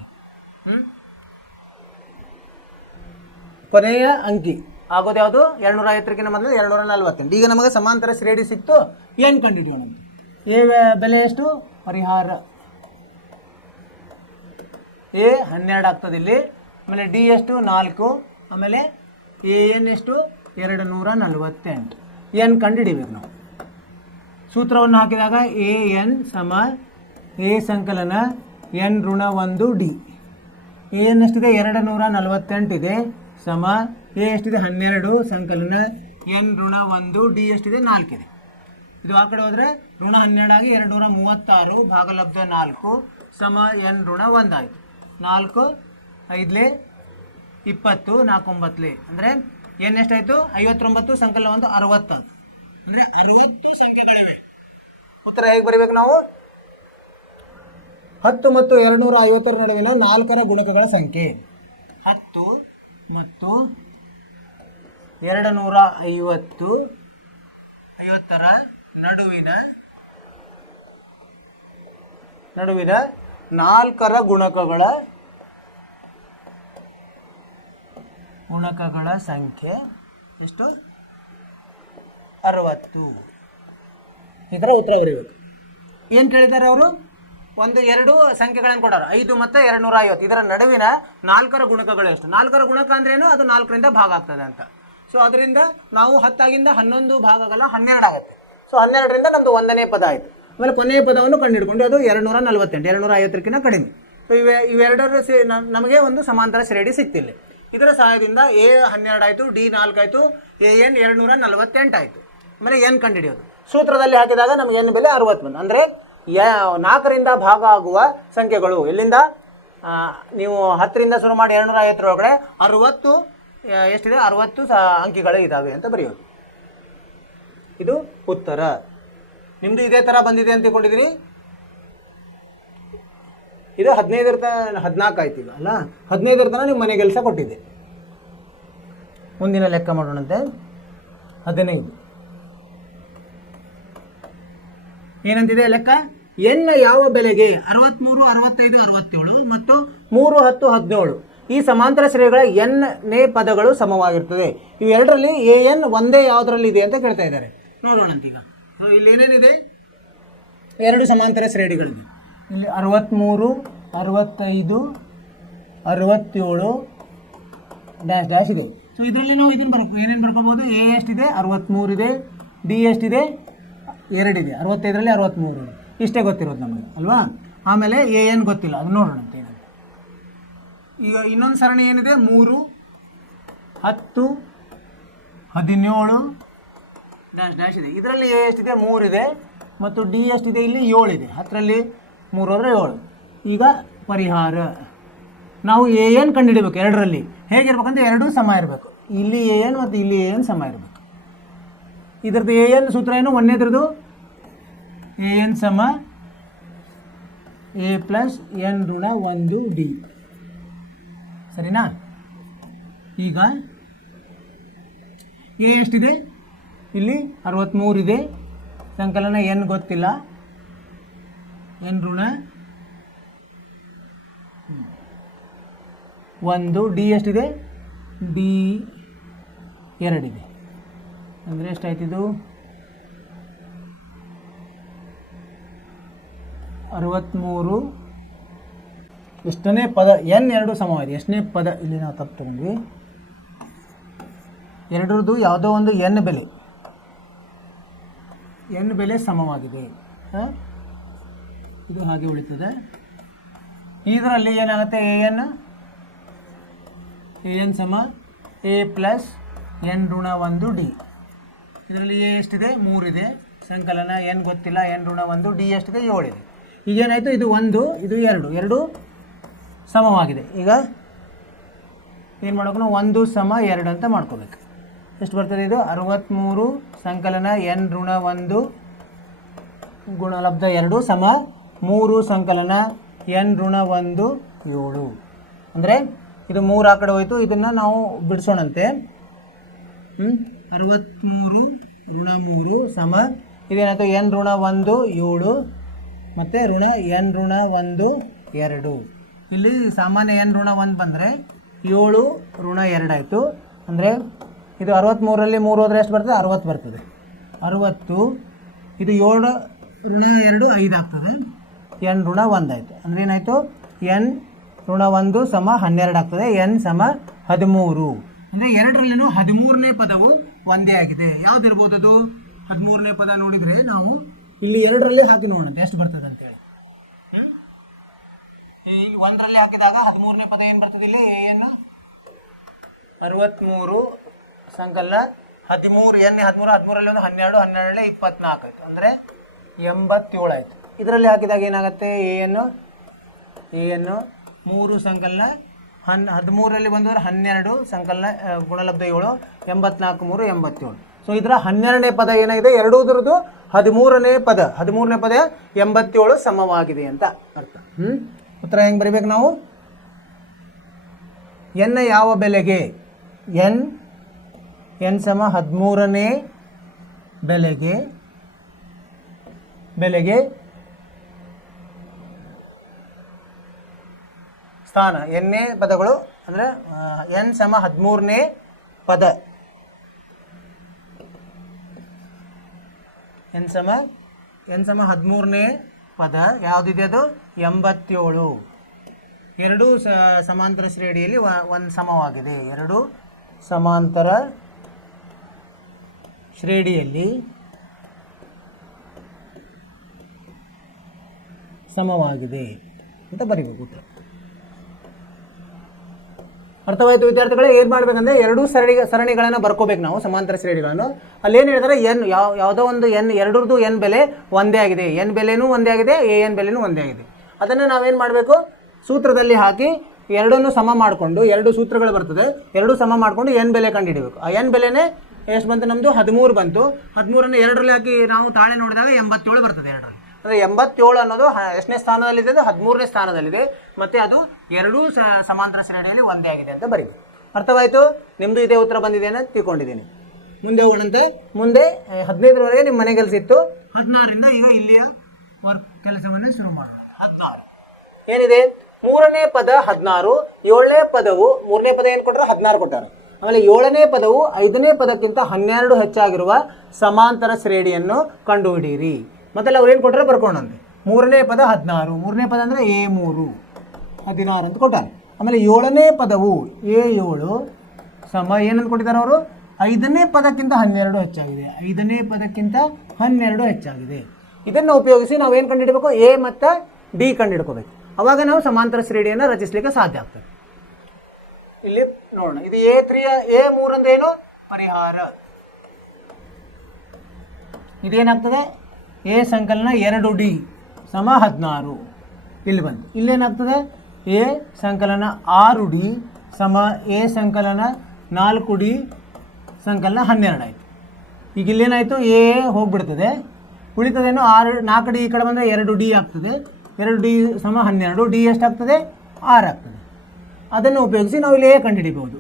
ಕೊನೆಯ ಅಂಕಿ ಆಗೋದು ಯಾವುದು? 250ಕ್ಕಿಂತ ಮೊದಲು 248. ಈಗ ನಮಗೆ ಸಮಾಂತರ ಶ್ರೇಣಿ ಸಿಕ್ತು. ಏನು ಕಂಡುಹಿಡಿಯೋಣ? ಎ ಬೆಲೆ ಎಷ್ಟು? ಪರಿಹಾರ ಎ 12 ಆಗ್ತದೆ ಇಲ್ಲಿ. ಆಮೇಲೆ ಡಿ ಎಷ್ಟು? 4. ಆಮೇಲೆ ಎ ಎನ್ ಎಷ್ಟು? 248. ಎನ್ ಕಂಡುಹಿಡಿಬೇಕು ನಾವು. ಸೂತ್ರವನ್ನು ಹಾಕಿದಾಗ ಎ ಎನ್ ಸಮ ಎ ಸಂಕಲನ ಎನ್ ಋಣ 1 ಡಿ. ಎ ಎನ್ ಎಷ್ಟಿದೆ? 248 ಇದೆ. ಸಮ ಎ ಎಷ್ಟಿದೆ? 12 ಸಂಕಲನ ಎನ್ ಋಣ 1 ಡಿ ಎಷ್ಟಿದೆ? 4 ಇದೆ. ಇದು ಆ ಕಡೆ ಹೋದರೆ ಋಣ 12 ಆಗಿ 236 ಭಾಗಲಬ್ಧ 4 ಸಮ ಎನ್ ಋಣ 1 ಆಯಿತು. 4 5 20 4 9 ಅಂದರೆ ಎನ್ ಎಷ್ಟಾಯಿತು? 59 ಸಂಕಲನ 1 60. ಅಂದರೆ 60 ಸಂಖ್ಯೆಗಳಿವೆ. ಉತ್ತರ ಹೇಗೆ ಬರೀಬೇಕು ನಾವು? 10 ಮತ್ತು 250 ನಡುವಿನ 4ರ ಗುಣಕಗಳ ಸಂಖ್ಯೆ. 10 ಮತ್ತು 250 ನಡುವಿನ 4ರ ಗುಣಕಗಳ ಸಂಖ್ಯೆ ಎಷ್ಟು? 60. ಇದರ ಉತ್ತರ ಬರೀಬೇಕು. ಏನು ಕೇಳಿದ್ದಾರೆ ಅವರು? 2 ಸಂಖ್ಯೆಗಳನ್ನು ಕೊಡೋರು, 5 ಮತ್ತು 250. ಇದರ ನಡುವಿನ 4ರ ಗುಣಕಗಳು ಎಷ್ಟು? 4ರ ಗುಣಕ ಅಂದ್ರೇನು? ಅದು 4ರಿಂದ ಭಾಗ ಆಗ್ತದೆ ಅಂತ. ಸೊ ಅದರಿಂದ ನಾವು 10 ಆಗಿಂದ 11 ಭಾಗಗಳ 12 ಆಗುತ್ತೆ. ಸೊ 12ರಿಂದ ನಮ್ಮದು 1ನೇ ಪದ ಆಯಿತು. ಆಮೇಲೆ ಕೊನೆಯ ಪದವನ್ನು ಕಂಡುಹಿಡ್ಕೊಂಡು ಅದು 248, 250ಕ್ಕಿಂತ ಕಡಿಮೆ. ಸೊ ಇವೆರಡರ ನಮಗೆ ಒಂದು ಸಮಾಂತರ ಶ್ರೇಣಿ ಸಿಕ್ತಿಲ್ಲ. ಇದರ ಸಹಾಯದಿಂದ ಎ 12 ಆಯಿತು, ಡಿ 4 ಆಯಿತು, ಎ ಎನ್ 248 ಆಯಿತು. ಆಮೇಲೆ ಎನ್ ಕಂಡುಹಿಡಿಯೋದು. ಸೂತ್ರದಲ್ಲಿ ಹಾಕಿದಾಗ ನಮಗೆ ಎನ್ ಬೆಲೆ 60 ಬಂದು. ಅಂದರೆ 4ರಿಂದ ಭಾಗ ಆಗುವ ಸಂಖ್ಯೆಗಳು ಎಲ್ಲಿಂದ? ನೀವು 10ರಿಂದ ಶುರು ಮಾಡಿ 250 ಒಳಗಡೆ 60 ಎಷ್ಟಿದೆ? 60 ಅಂಕಿಗಳು ಇದ್ದಾವೆ ಅಂತ ಬರೆಯೋದು. ಇದು ಉತ್ತರ. ನಿಮ್ಮದು ಇದೇ ಥರ ಬಂದಿದೆ ಅಂತ ತಿಳ್ಕೊಂಡಿದ್ದೀರಿ. ಇದು 15 14 ಆಯ್ತು ಈಗ ಅಲ್ಲ. 15 ತನಕ ನೀವು ಮನೆ ಕೆಲಸ ಕೊಟ್ಟಿದ್ದೆ. ಮುಂದಿನ ಲೆಕ್ಕ ಮಾಡೋಣಂತೆ. 15 ಏನಂತಿದೆ ಲೆಕ್ಕ? ಎನ್ ಯಾವ ಬೆಲೆಗೆ 63, 65, 67 ಮತ್ತು 3, 10, 17 ಈ ಸಮಾಂತರ ಶ್ರೇಣಿಗಳ ಎನ್ನೇ ಪದಗಳು ಸಮವಾಗಿರ್ತದೆ. ಇವೆರಡರಲ್ಲಿ ಎ ಎನ್ ಒಂದೇ ಯಾವುದರಲ್ಲಿ ಇದೆ ಅಂತ ಕೇಳ್ತಾ ಇದ್ದಾರೆ. ನೋಡೋಣಂತೀಗ. ಸೊ ಇಲ್ಲಿ ಏನೇನಿದೆ? 2 ಸಮಾಂತರ ಶ್ರೇಣಿಗಳಿದೆ. ಇಲ್ಲಿ 63, 65, 67 ಡ್ಯಾಶ್ ಡ್ಯಾಶ್ ಇದೆ. ಸೊ ಇದರಲ್ಲಿ ನಾವು ಇದನ್ನು ಏನೇನು ಬರ್ಕೋಬೋದು? ಎ ಎಷ್ಟಿದೆ? 63 ಇದೆ. ಡಿ ಎಷ್ಟಿದೆ? 2 ಇದೆ. 65ರಲ್ಲಿ 63 ಇಷ್ಟೇ ಗೊತ್ತಿರೋದು ನಮಗೆ ಅಲ್ವಾ. ಆಮೇಲೆ ಎ ಎನ್ ಗೊತ್ತಿಲ್ಲ, ಅದು ನೋಡೋಣ ಅಂತ ಏನಂತ. ಈಗ ಇನ್ನೊಂದು ಸರಣಿ ಏನಿದೆ? 3, 10, 17 ಡ್ಯಾಶ್ ಡ್ಯಾಶ್ ಇದೆ. ಇದರಲ್ಲಿ ಎ ಎಷ್ಟಿದೆ? 3 ಇದೆ. ಮತ್ತು ಡಿ ಎಷ್ಟಿದೆ? ಇಲ್ಲಿ 7 ಇದೆ. 10ರಲ್ಲಿ 3 ಹೋದರೆ 7. ಈಗ ಪರಿಹಾರ ನಾವು ಎ ಎನ್ ಕಂಡುಹಿಡಬೇಕು. ಎರಡರಲ್ಲಿ ಹೇಗಿರ್ಬೇಕಂದ್ರೆ 2 ಸಮ ಇರಬೇಕು. ಇಲ್ಲಿ ಎ ಎನ್ ಮತ್ತು ಇಲ್ಲಿ ಎ ಎನ್ ಸಮ ಇರಬೇಕು. ಇದ್ರದ್ದು ಎ ಎನ್ ಸೂತ್ರ ಏನು? ಒಂದೇದ್ರದ್ದು ಎ ಎನ್ ಸಮ ಎ ಪ್ಲಸ್ ಎನ್ ಋಣ 1 ಡಿ. ಸರಿನಾ? ಈಗ ಎ ಎಷ್ಟಿದೆ? ಇಲ್ಲಿ 63 ಇದೆ. ಸಂಕಲನ ಎನ್ ಗೊತ್ತಿಲ್ಲ. ಎನ್ ಋಣ 1. ಡಿ ಎಷ್ಟಿದೆ? ಡಿ 2 ಇದೆ. ಅಂದರೆ ಎಷ್ಟಾಯ್ತಿದು? 63 ಎಷ್ಟನೇ ಪದ ಎನ್ ಎರಡು ಸಮವಾಗಿದೆ. ಎಷ್ಟನೇ ಪದ ಇಲ್ಲಿ ನಾವು ತಪ್ಪು ತಗೊಂಡ್ವಿ. ಎರಡರದ್ದು ಯಾವುದೋ ಒಂದು ಎನ್ ಬೆಲೆ ಸಮವಾಗಿದೆ. ಇದು ಹಾಗೆ ಉಳಿತದೆ. ಇದರಲ್ಲಿ ಏನಾಗುತ್ತೆ, ಎ ಎನ್ ಸಮ ಎ ಪ್ಲಸ್ ಎನ್ ಋಣ 1 ಡಿ. ಇದರಲ್ಲಿ ಎ ಎಷ್ಟಿದೆ, 3 ಇದೆ. ಸಂಕಲನ ಎನ್ ಗೊತ್ತಿಲ್ಲ, ಎನ್ ಋಣ 1 ಡಿ ಎಷ್ಟಿದೆ, 7 ಇದೆ. ಈಗೇನಾಯಿತು, ಇದು 1 ಇದು 2 ಸಮವಾಗಿದೆ. ಈಗ ಏನು ಮಾಡಬೇಕು ನಾವು, 1 ಸಮ 2 ಅಂತ ಮಾಡ್ಕೋಬೇಕು. ಎಷ್ಟು ಬರ್ತದೆ ಇದು, 63 ಸಂಕಲನ ಎನ್ ಋಣ 1 ಗುಣಲಬ್ಧ 2 ಸಮ 3 ಸಂಕಲನ ಎನ್ ಋಣ 1 7. ಅಂದರೆ ಇದು 3 ಆ ಕಡೆ ಹೋಯಿತು, ಇದನ್ನು ನಾವು ಬಿಡಿಸೋಣಂತೆ. 63 ಋಣ 3 ಸಮ ಇದೇನಾಯಿತು, ಎನ್ ಋಣ 1 7 ಮತ್ತು ಋಣ ಎನ್ ಋಣ 1 2. ಇಲ್ಲಿ ಸಾಮಾನ್ಯ ಎನ್ ಋಣ 1 ಬಂದರೆ 7 ಋಣ 2 ಆಯಿತು. ಅಂದರೆ ಇದು 63ರಲ್ಲಿ 3 ಹೋದರೆ ಎಷ್ಟು ಬರ್ತದೆ, 60 ಬರ್ತದೆ. 60 ಇದು 7 ಋಣ 2 5 ಆಗ್ತದೆ. ಎನ್ ಋಣ 1 ಆಯಿತು. ಅಂದರೆ ಏನಾಯಿತು, ಎನ್ ಋಣ 1 ಸಮ 12 ಆಗ್ತದೆ. ಎನ್ ಸಮ 13. ಅಂದರೆ ಎರಡರಲ್ಲಿನೂ 13ನೇ ಪದವು ಒಂದೇ ಆಗಿದೆ. ಯಾವುದಿರ್ಬೋದು ಅದು, 13ನೇ ಪದ ನೋಡಿದರೆ ನಾವು ಇಲ್ಲಿ 2ರಲ್ಲಿ ಹಾಕಿ ನೋಡೋಣ ಎಷ್ಟು ಬರ್ತದೆ ಅಂತೇಳಿ. ಈ 1ರಲ್ಲಿ ಹಾಕಿದಾಗ 13ನೇ ಪದ ಏನು ಬರ್ತದೆ ಇಲ್ಲಿ, ಏನು 63 ಸಂಕಲನ 13 ಎನ್ 13ರಲ್ಲಿ ಒಂದು 12 12 24 ಆಯಿತು. ಅಂದರೆ 87 ಆಯಿತು. ಇದರಲ್ಲಿ ಹಾಕಿದಾಗ ಏನಾಗುತ್ತೆ, ಎನ್ನು 3 ಸಂಕಲನ 13ರಲ್ಲಿ ಬಂದವರು 12 ಸಂಕಲನ ಗುಣಲಬ್ಧ 7 84 3 87. ಸೊ ಇದರ 12ನೇ ಪದ ಏನಾಗಿದೆ, ಎರಡೂದ್ರದ್ದು 13ನೇ ಪದ 87 ಸಮವಾಗಿದೆ ಅಂತ ಅರ್ಥ. ಉತ್ತರ ಹೆಂಗೆ ಬರಿಬೇಕು ನಾವು, ಎನ್ನ ಯಾವ ಬೆಲೆಗೆ, ಎನ್ ಸಮ 13ನೇ ಬೆಲೆಗೆ ಸ್ಥಾನ ಎನ್ನೇ ಪದಗಳು ಅಂದರೆ ಎನ್ ಸಮ 13ನೇ ಪದ, ಎನ್ ಸಮ 13ನೇ ಪದ ಯಾವುದಿದೆ ಅದು 87. ಎರಡೂ ಸಮಾಂತರ ಶ್ರೇಣಿಯಲ್ಲಿ ಒಂದು ಸಮವಾಗಿದೆ. ಎರಡು ಸಮಾಂತರ ಶ್ರೇಣಿಯಲ್ಲಿ ಸಮವಾಗಿದೆ ಅಂತ ಬರೀಬೇಕು ಉತ್ತರ. ಅರ್ಥವಾಯಿತು ವಿದ್ಯಾರ್ಥಿಗಳೇ? ಏನು ಮಾಡಬೇಕಂದ್ರೆ ಎರಡೂ ಸರಣಿಗಳನ್ನು ಬರ್ಕೋಬೇಕು ನಾವು, ಸಮಾಂತರ ಶ್ರೇಣಿಗಳನ್ನು. ಅಲ್ಲೇನು ಹೇಳಿದ್ರೆ ಎನ್ ಯಾವುದೋ ಒಂದು ಎನ್ ಎರಡರದ್ದು ಎನ್ ಬೆಲೆ ಒಂದೇ ಆಗಿದೆ, ಎನ್ ಬೆಲೆನೂ ಒಂದೇ ಆಗಿದೆ, ಎನ್ ಬೆಲೆನೂ ಒಂದೇ ಆಗಿದೆ. ಅದನ್ನು ನಾವೇನು ಮಾಡಬೇಕು, ಸೂತ್ರದಲ್ಲಿ ಹಾಕಿ ಎರಡನ್ನೂ ಸಮ ಮಾಡಿಕೊಂಡು, ಎರಡು ಸೂತ್ರಗಳು ಬರ್ತದೆ, ಎರಡೂ ಸಮ ಮಾಡಿಕೊಂಡು ಎನ್ ಬೆಲೆ ಕಂಡುಹಿಡಬೇಕು. ಆ ಎನ್ ಬೆಲೆನೇ ಎಷ್ಟು ಬಂತು ನಮ್ಮದು 13 ಬಂತು. 13ಅನ್ನು ಎರಡರಲ್ಲಿ ಹಾಕಿ ನಾವು ತಾಳೆ ನೋಡಿದಾಗ 87 ಬರ್ತದೆ ಎರಡರಲ್ಲಿ. ಅಂದರೆ 87 ಅನ್ನೋದು ಎಷ್ಟನೇ ಸ್ಥಾನದಲ್ಲಿದೆ, ಅದು 13ನೇ ಸ್ಥಾನದಲ್ಲಿದೆ. ಮತ್ತು ಅದು ಎರಡೂ ಸಮಾಂತರ ಶ್ರೇಣಿಯಲ್ಲಿ ಒಂದೇ ಆಗಿದೆ ಅಂತ ಬರೀಬೇಕು. ಅರ್ಥವಾಯಿತು? ನಿಮ್ಮದು ಇದೇ ಉತ್ತರ ಬಂದಿದೆ ಅಂತ ತಿಳ್ಕೊಂಡಿದ್ದೀನಿ. ಮುಂದೆ ಹೋಗೋಣಂತೆ. ಮುಂದೆ 15ರವರೆಗೆ ನಿಮ್ಮ ಮನೆ ಕೆಲಸ ಇತ್ತು. 16ರಿಂದ ಈಗ ಇಲ್ಲಿಯ ವರ್ಕ್ ಕೆಲಸವನ್ನು ಶುರು ಮಾಡೋಣ. 16 ಏನಿದೆ, 3ನೇ ಪದ 16, 7ನೇ ಪದವು 3ನೇ ಪದ ಏನು ಕೊಟ್ಟರು 16 ಕೊಟ್ಟರು. ಆಮೇಲೆ 7ನೇ ಪದವು 5ನೇ ಪದಕ್ಕಿಂತ 12 ಹೆಚ್ಚಾಗಿರುವ ಸಮಾಂತರ ಶ್ರೇಣಿಯನ್ನು ಕಂಡುಹಿಡಿಯಿರಿ. ಮತ್ತೆಲ್ಲ ಅವ್ರು ಏನು ಕೊಟ್ಟರೆ ಬರ್ಕೊಂಡಂತೆ. 3ನೇ ಪದ 16, 3ನೇ ಪದ ಅಂದರೆ A3 16 ಅಂತ ಕೊಟ್ಟಾರೆ. ಆಮೇಲೆ 7ನೇ ಪದವು A7 ಸಮ ಏನಂತ ಕೊಟ್ಟಿದ್ದಾರೆ ಅವರು, 5ನೇ ಪದಕ್ಕಿಂತ 12 ಹೆಚ್ಚಾಗಿದೆ. 5ನೇ ಪದಕ್ಕಿಂತ 12 ಹೆಚ್ಚಾಗಿದೆ. ಇದನ್ನು ಉಪಯೋಗಿಸಿ ನಾವೇನು ಕಂಡುಹಿಡಬೇಕು, ಎ ಮತ್ತು ಡಿ ಕಂಡುಹಿಡ್ಕೋಬೇಕು. ಅವಾಗ ನಾವು ಸಮಾಂತರ ಶ್ರೇಣಿಯನ್ನು ರಚಿಸಲಿಕ್ಕೆ ಸಾಧ್ಯ ಆಗ್ತದೆ. ಇಲ್ಲಿ ನೋಡೋಣ, ಇದು A3 ಅಂದ್ರೆ ಏನು, ಪರಿಹಾರ. ಇದೇನಾಗ್ತದೆ, ಎ ಸಂಕಲನ 2D ಸಮ 16. ಇಲ್ಲಿ ಬಂದು ಇಲ್ಲೇನಾಗ್ತದೆ, ಎ ಸಂಕಲನ 6D ಸಮ ಎ ಸಂಕಲನ 4D ಸಂಕಲನ 12 ಆಯಿತು. ಈಗ ಇಲ್ಲೇನಾಯಿತು, ಎ ಹೋಗ್ಬಿಡ್ತದೆ, ಉಳಿತದೇನು 4D ಈ ಕಡೆ ಬಂದರೆ 2D ಆಗ್ತದೆ. 2D ಸಮ 12, ಡಿ ಎಷ್ಟಾಗ್ತದೆ 6 ಆಗ್ತದೆ. ಅದನ್ನು ಉಪಯೋಗಿಸಿ ನಾವು ಇಲ್ಲಿ ಎ ಕಂಡುಹಿಡಿಬೋದು.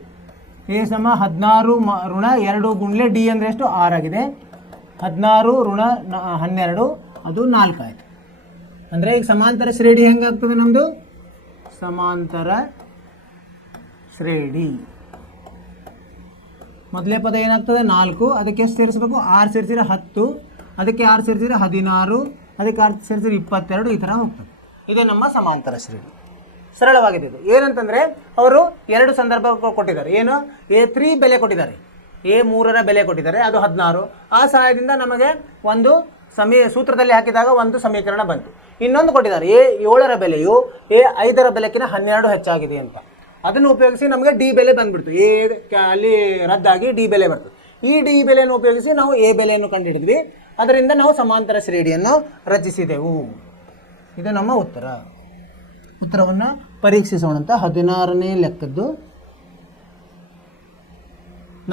ಎ ಸಮ 16 ಋಣ 2 ಗುಂಡ್ಲೆ ಡಿ ಅಂದರೆ ಎಷ್ಟು 6 ಆಗಿದೆ. 16 ಋಣ 12 ಅದು 4 ಆಯಿತು. ಅಂದರೆ ಈಗ ಸಮಾಂತರ ಶ್ರೇಣಿ ಹೆಂಗಾಗ್ತದೆ ನಮ್ಮದು, ಸಮಾಂತರ ಶ್ರೇಣಿ ಮೊದಲೇ ಪದ ಏನಾಗ್ತದೆ 4, ಅದಕ್ಕೆ ಎಷ್ಟು ಸೇರಿಸಬೇಕು 6 ಸೇರಿಸಿದ್ರೆ 10, ಅದಕ್ಕೆ 6 ಸೇರಿಸಿದ್ರೆ 16, ಅದಕ್ಕೆ 6 ಸೇರಿಸಿದ್ರೆ 22, ಈ ಥರ ಹೋಗ್ತದೆ. ಇದು ನಮ್ಮ ಸಮಾಂತರ ಶ್ರೇಣಿ. ಸರಳವಾಗಿದೆ ಇದು. ಏನಂತಂದರೆ ಅವರು ಎರಡು ಸಂದರ್ಭ ಕೊಟ್ಟಿದ್ದಾರೆ. ಏನು, A3 ಬೆಲೆ ಕೊಟ್ಟಿದ್ದಾರೆ, A3ರ ಬೆಲೆ ಕೊಟ್ಟಿದ್ದಾರೆ, ಅದು 16. ಆ ಸಹಾಯದಿಂದ ನಮಗೆ ಒಂದು ಸೂತ್ರದಲ್ಲಿ ಹಾಕಿದಾಗ ಒಂದು ಸಮೀಕರಣ ಬಂತು. ಇನ್ನೊಂದು ಕೊಟ್ಟಿದ್ದಾರೆ, A7ರ ಬೆಲೆಯು A5ರ ಬೆಲೆಕಿಂತ 12 ಹೆಚ್ಚಾಗಿದೆ ಅಂತ. ಅದನ್ನು ಉಪಯೋಗಿಸಿ ನಮಗೆ ಡಿ ಬೆಲೆ ಬಂದ್ಬಿಡ್ತು. ಅಲ್ಲಿ ರದ್ದಾಗಿ ಡಿ ಬೆಲೆ ಬರ್ತದೆ. ಈ ಡಿ ಬೆಲೆಯನ್ನು ಉಪಯೋಗಿಸಿ ನಾವು ಎ ಬೆಲೆಯನ್ನು ಕಂಡುಹಿಡಿದ್ವಿ. ಅದರಿಂದ ನಾವು ಸಮಾಂತರ ಶ್ರೇಣಿಯನ್ನು ರಚಿಸಿದೆವು. ಇದು ನಮ್ಮ ಉತ್ತರ. ಉತ್ತರವನ್ನು ಪರೀಕ್ಷಿಸೋಣಂತ. 16ನೇ ಲೆಕ್ಕದ್ದು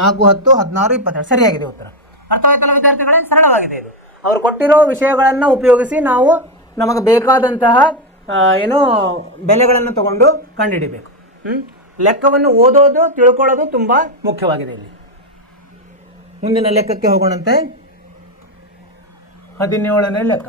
4, 10, 16, 22 ಸರಿಯಾಗಿದೆ ಉತ್ತರ. ಅರ್ಥವಾಯ್ತಲ್ಲ ವಿದ್ಯಾರ್ಥಿಗಳೇ? ಸರಳವಾಗಿದೆ ಇದು. ಅವರು ಕೊಟ್ಟಿರೋ ವಿಷಯಗಳನ್ನು ಉಪಯೋಗಿಸಿ ನಾವು ನಮಗೆ ಬೇಕಾದಂತಹ ಬೆಲೆಗಳನ್ನು ತಗೊಂಡು ಕಂಡುಹಿಡಿಬೇಕು. ಲೆಕ್ಕವನ್ನು ಓದೋದು ತಿಳ್ಕೊಳ್ಳೋದು ತುಂಬ ಮುಖ್ಯವಾಗಿದೆ ಇಲ್ಲಿ. ಮುಂದಿನ ಲೆಕ್ಕಕ್ಕೆ ಹೋಗೋಣಂತೆ. 17ನೇ ಲೆಕ್ಕ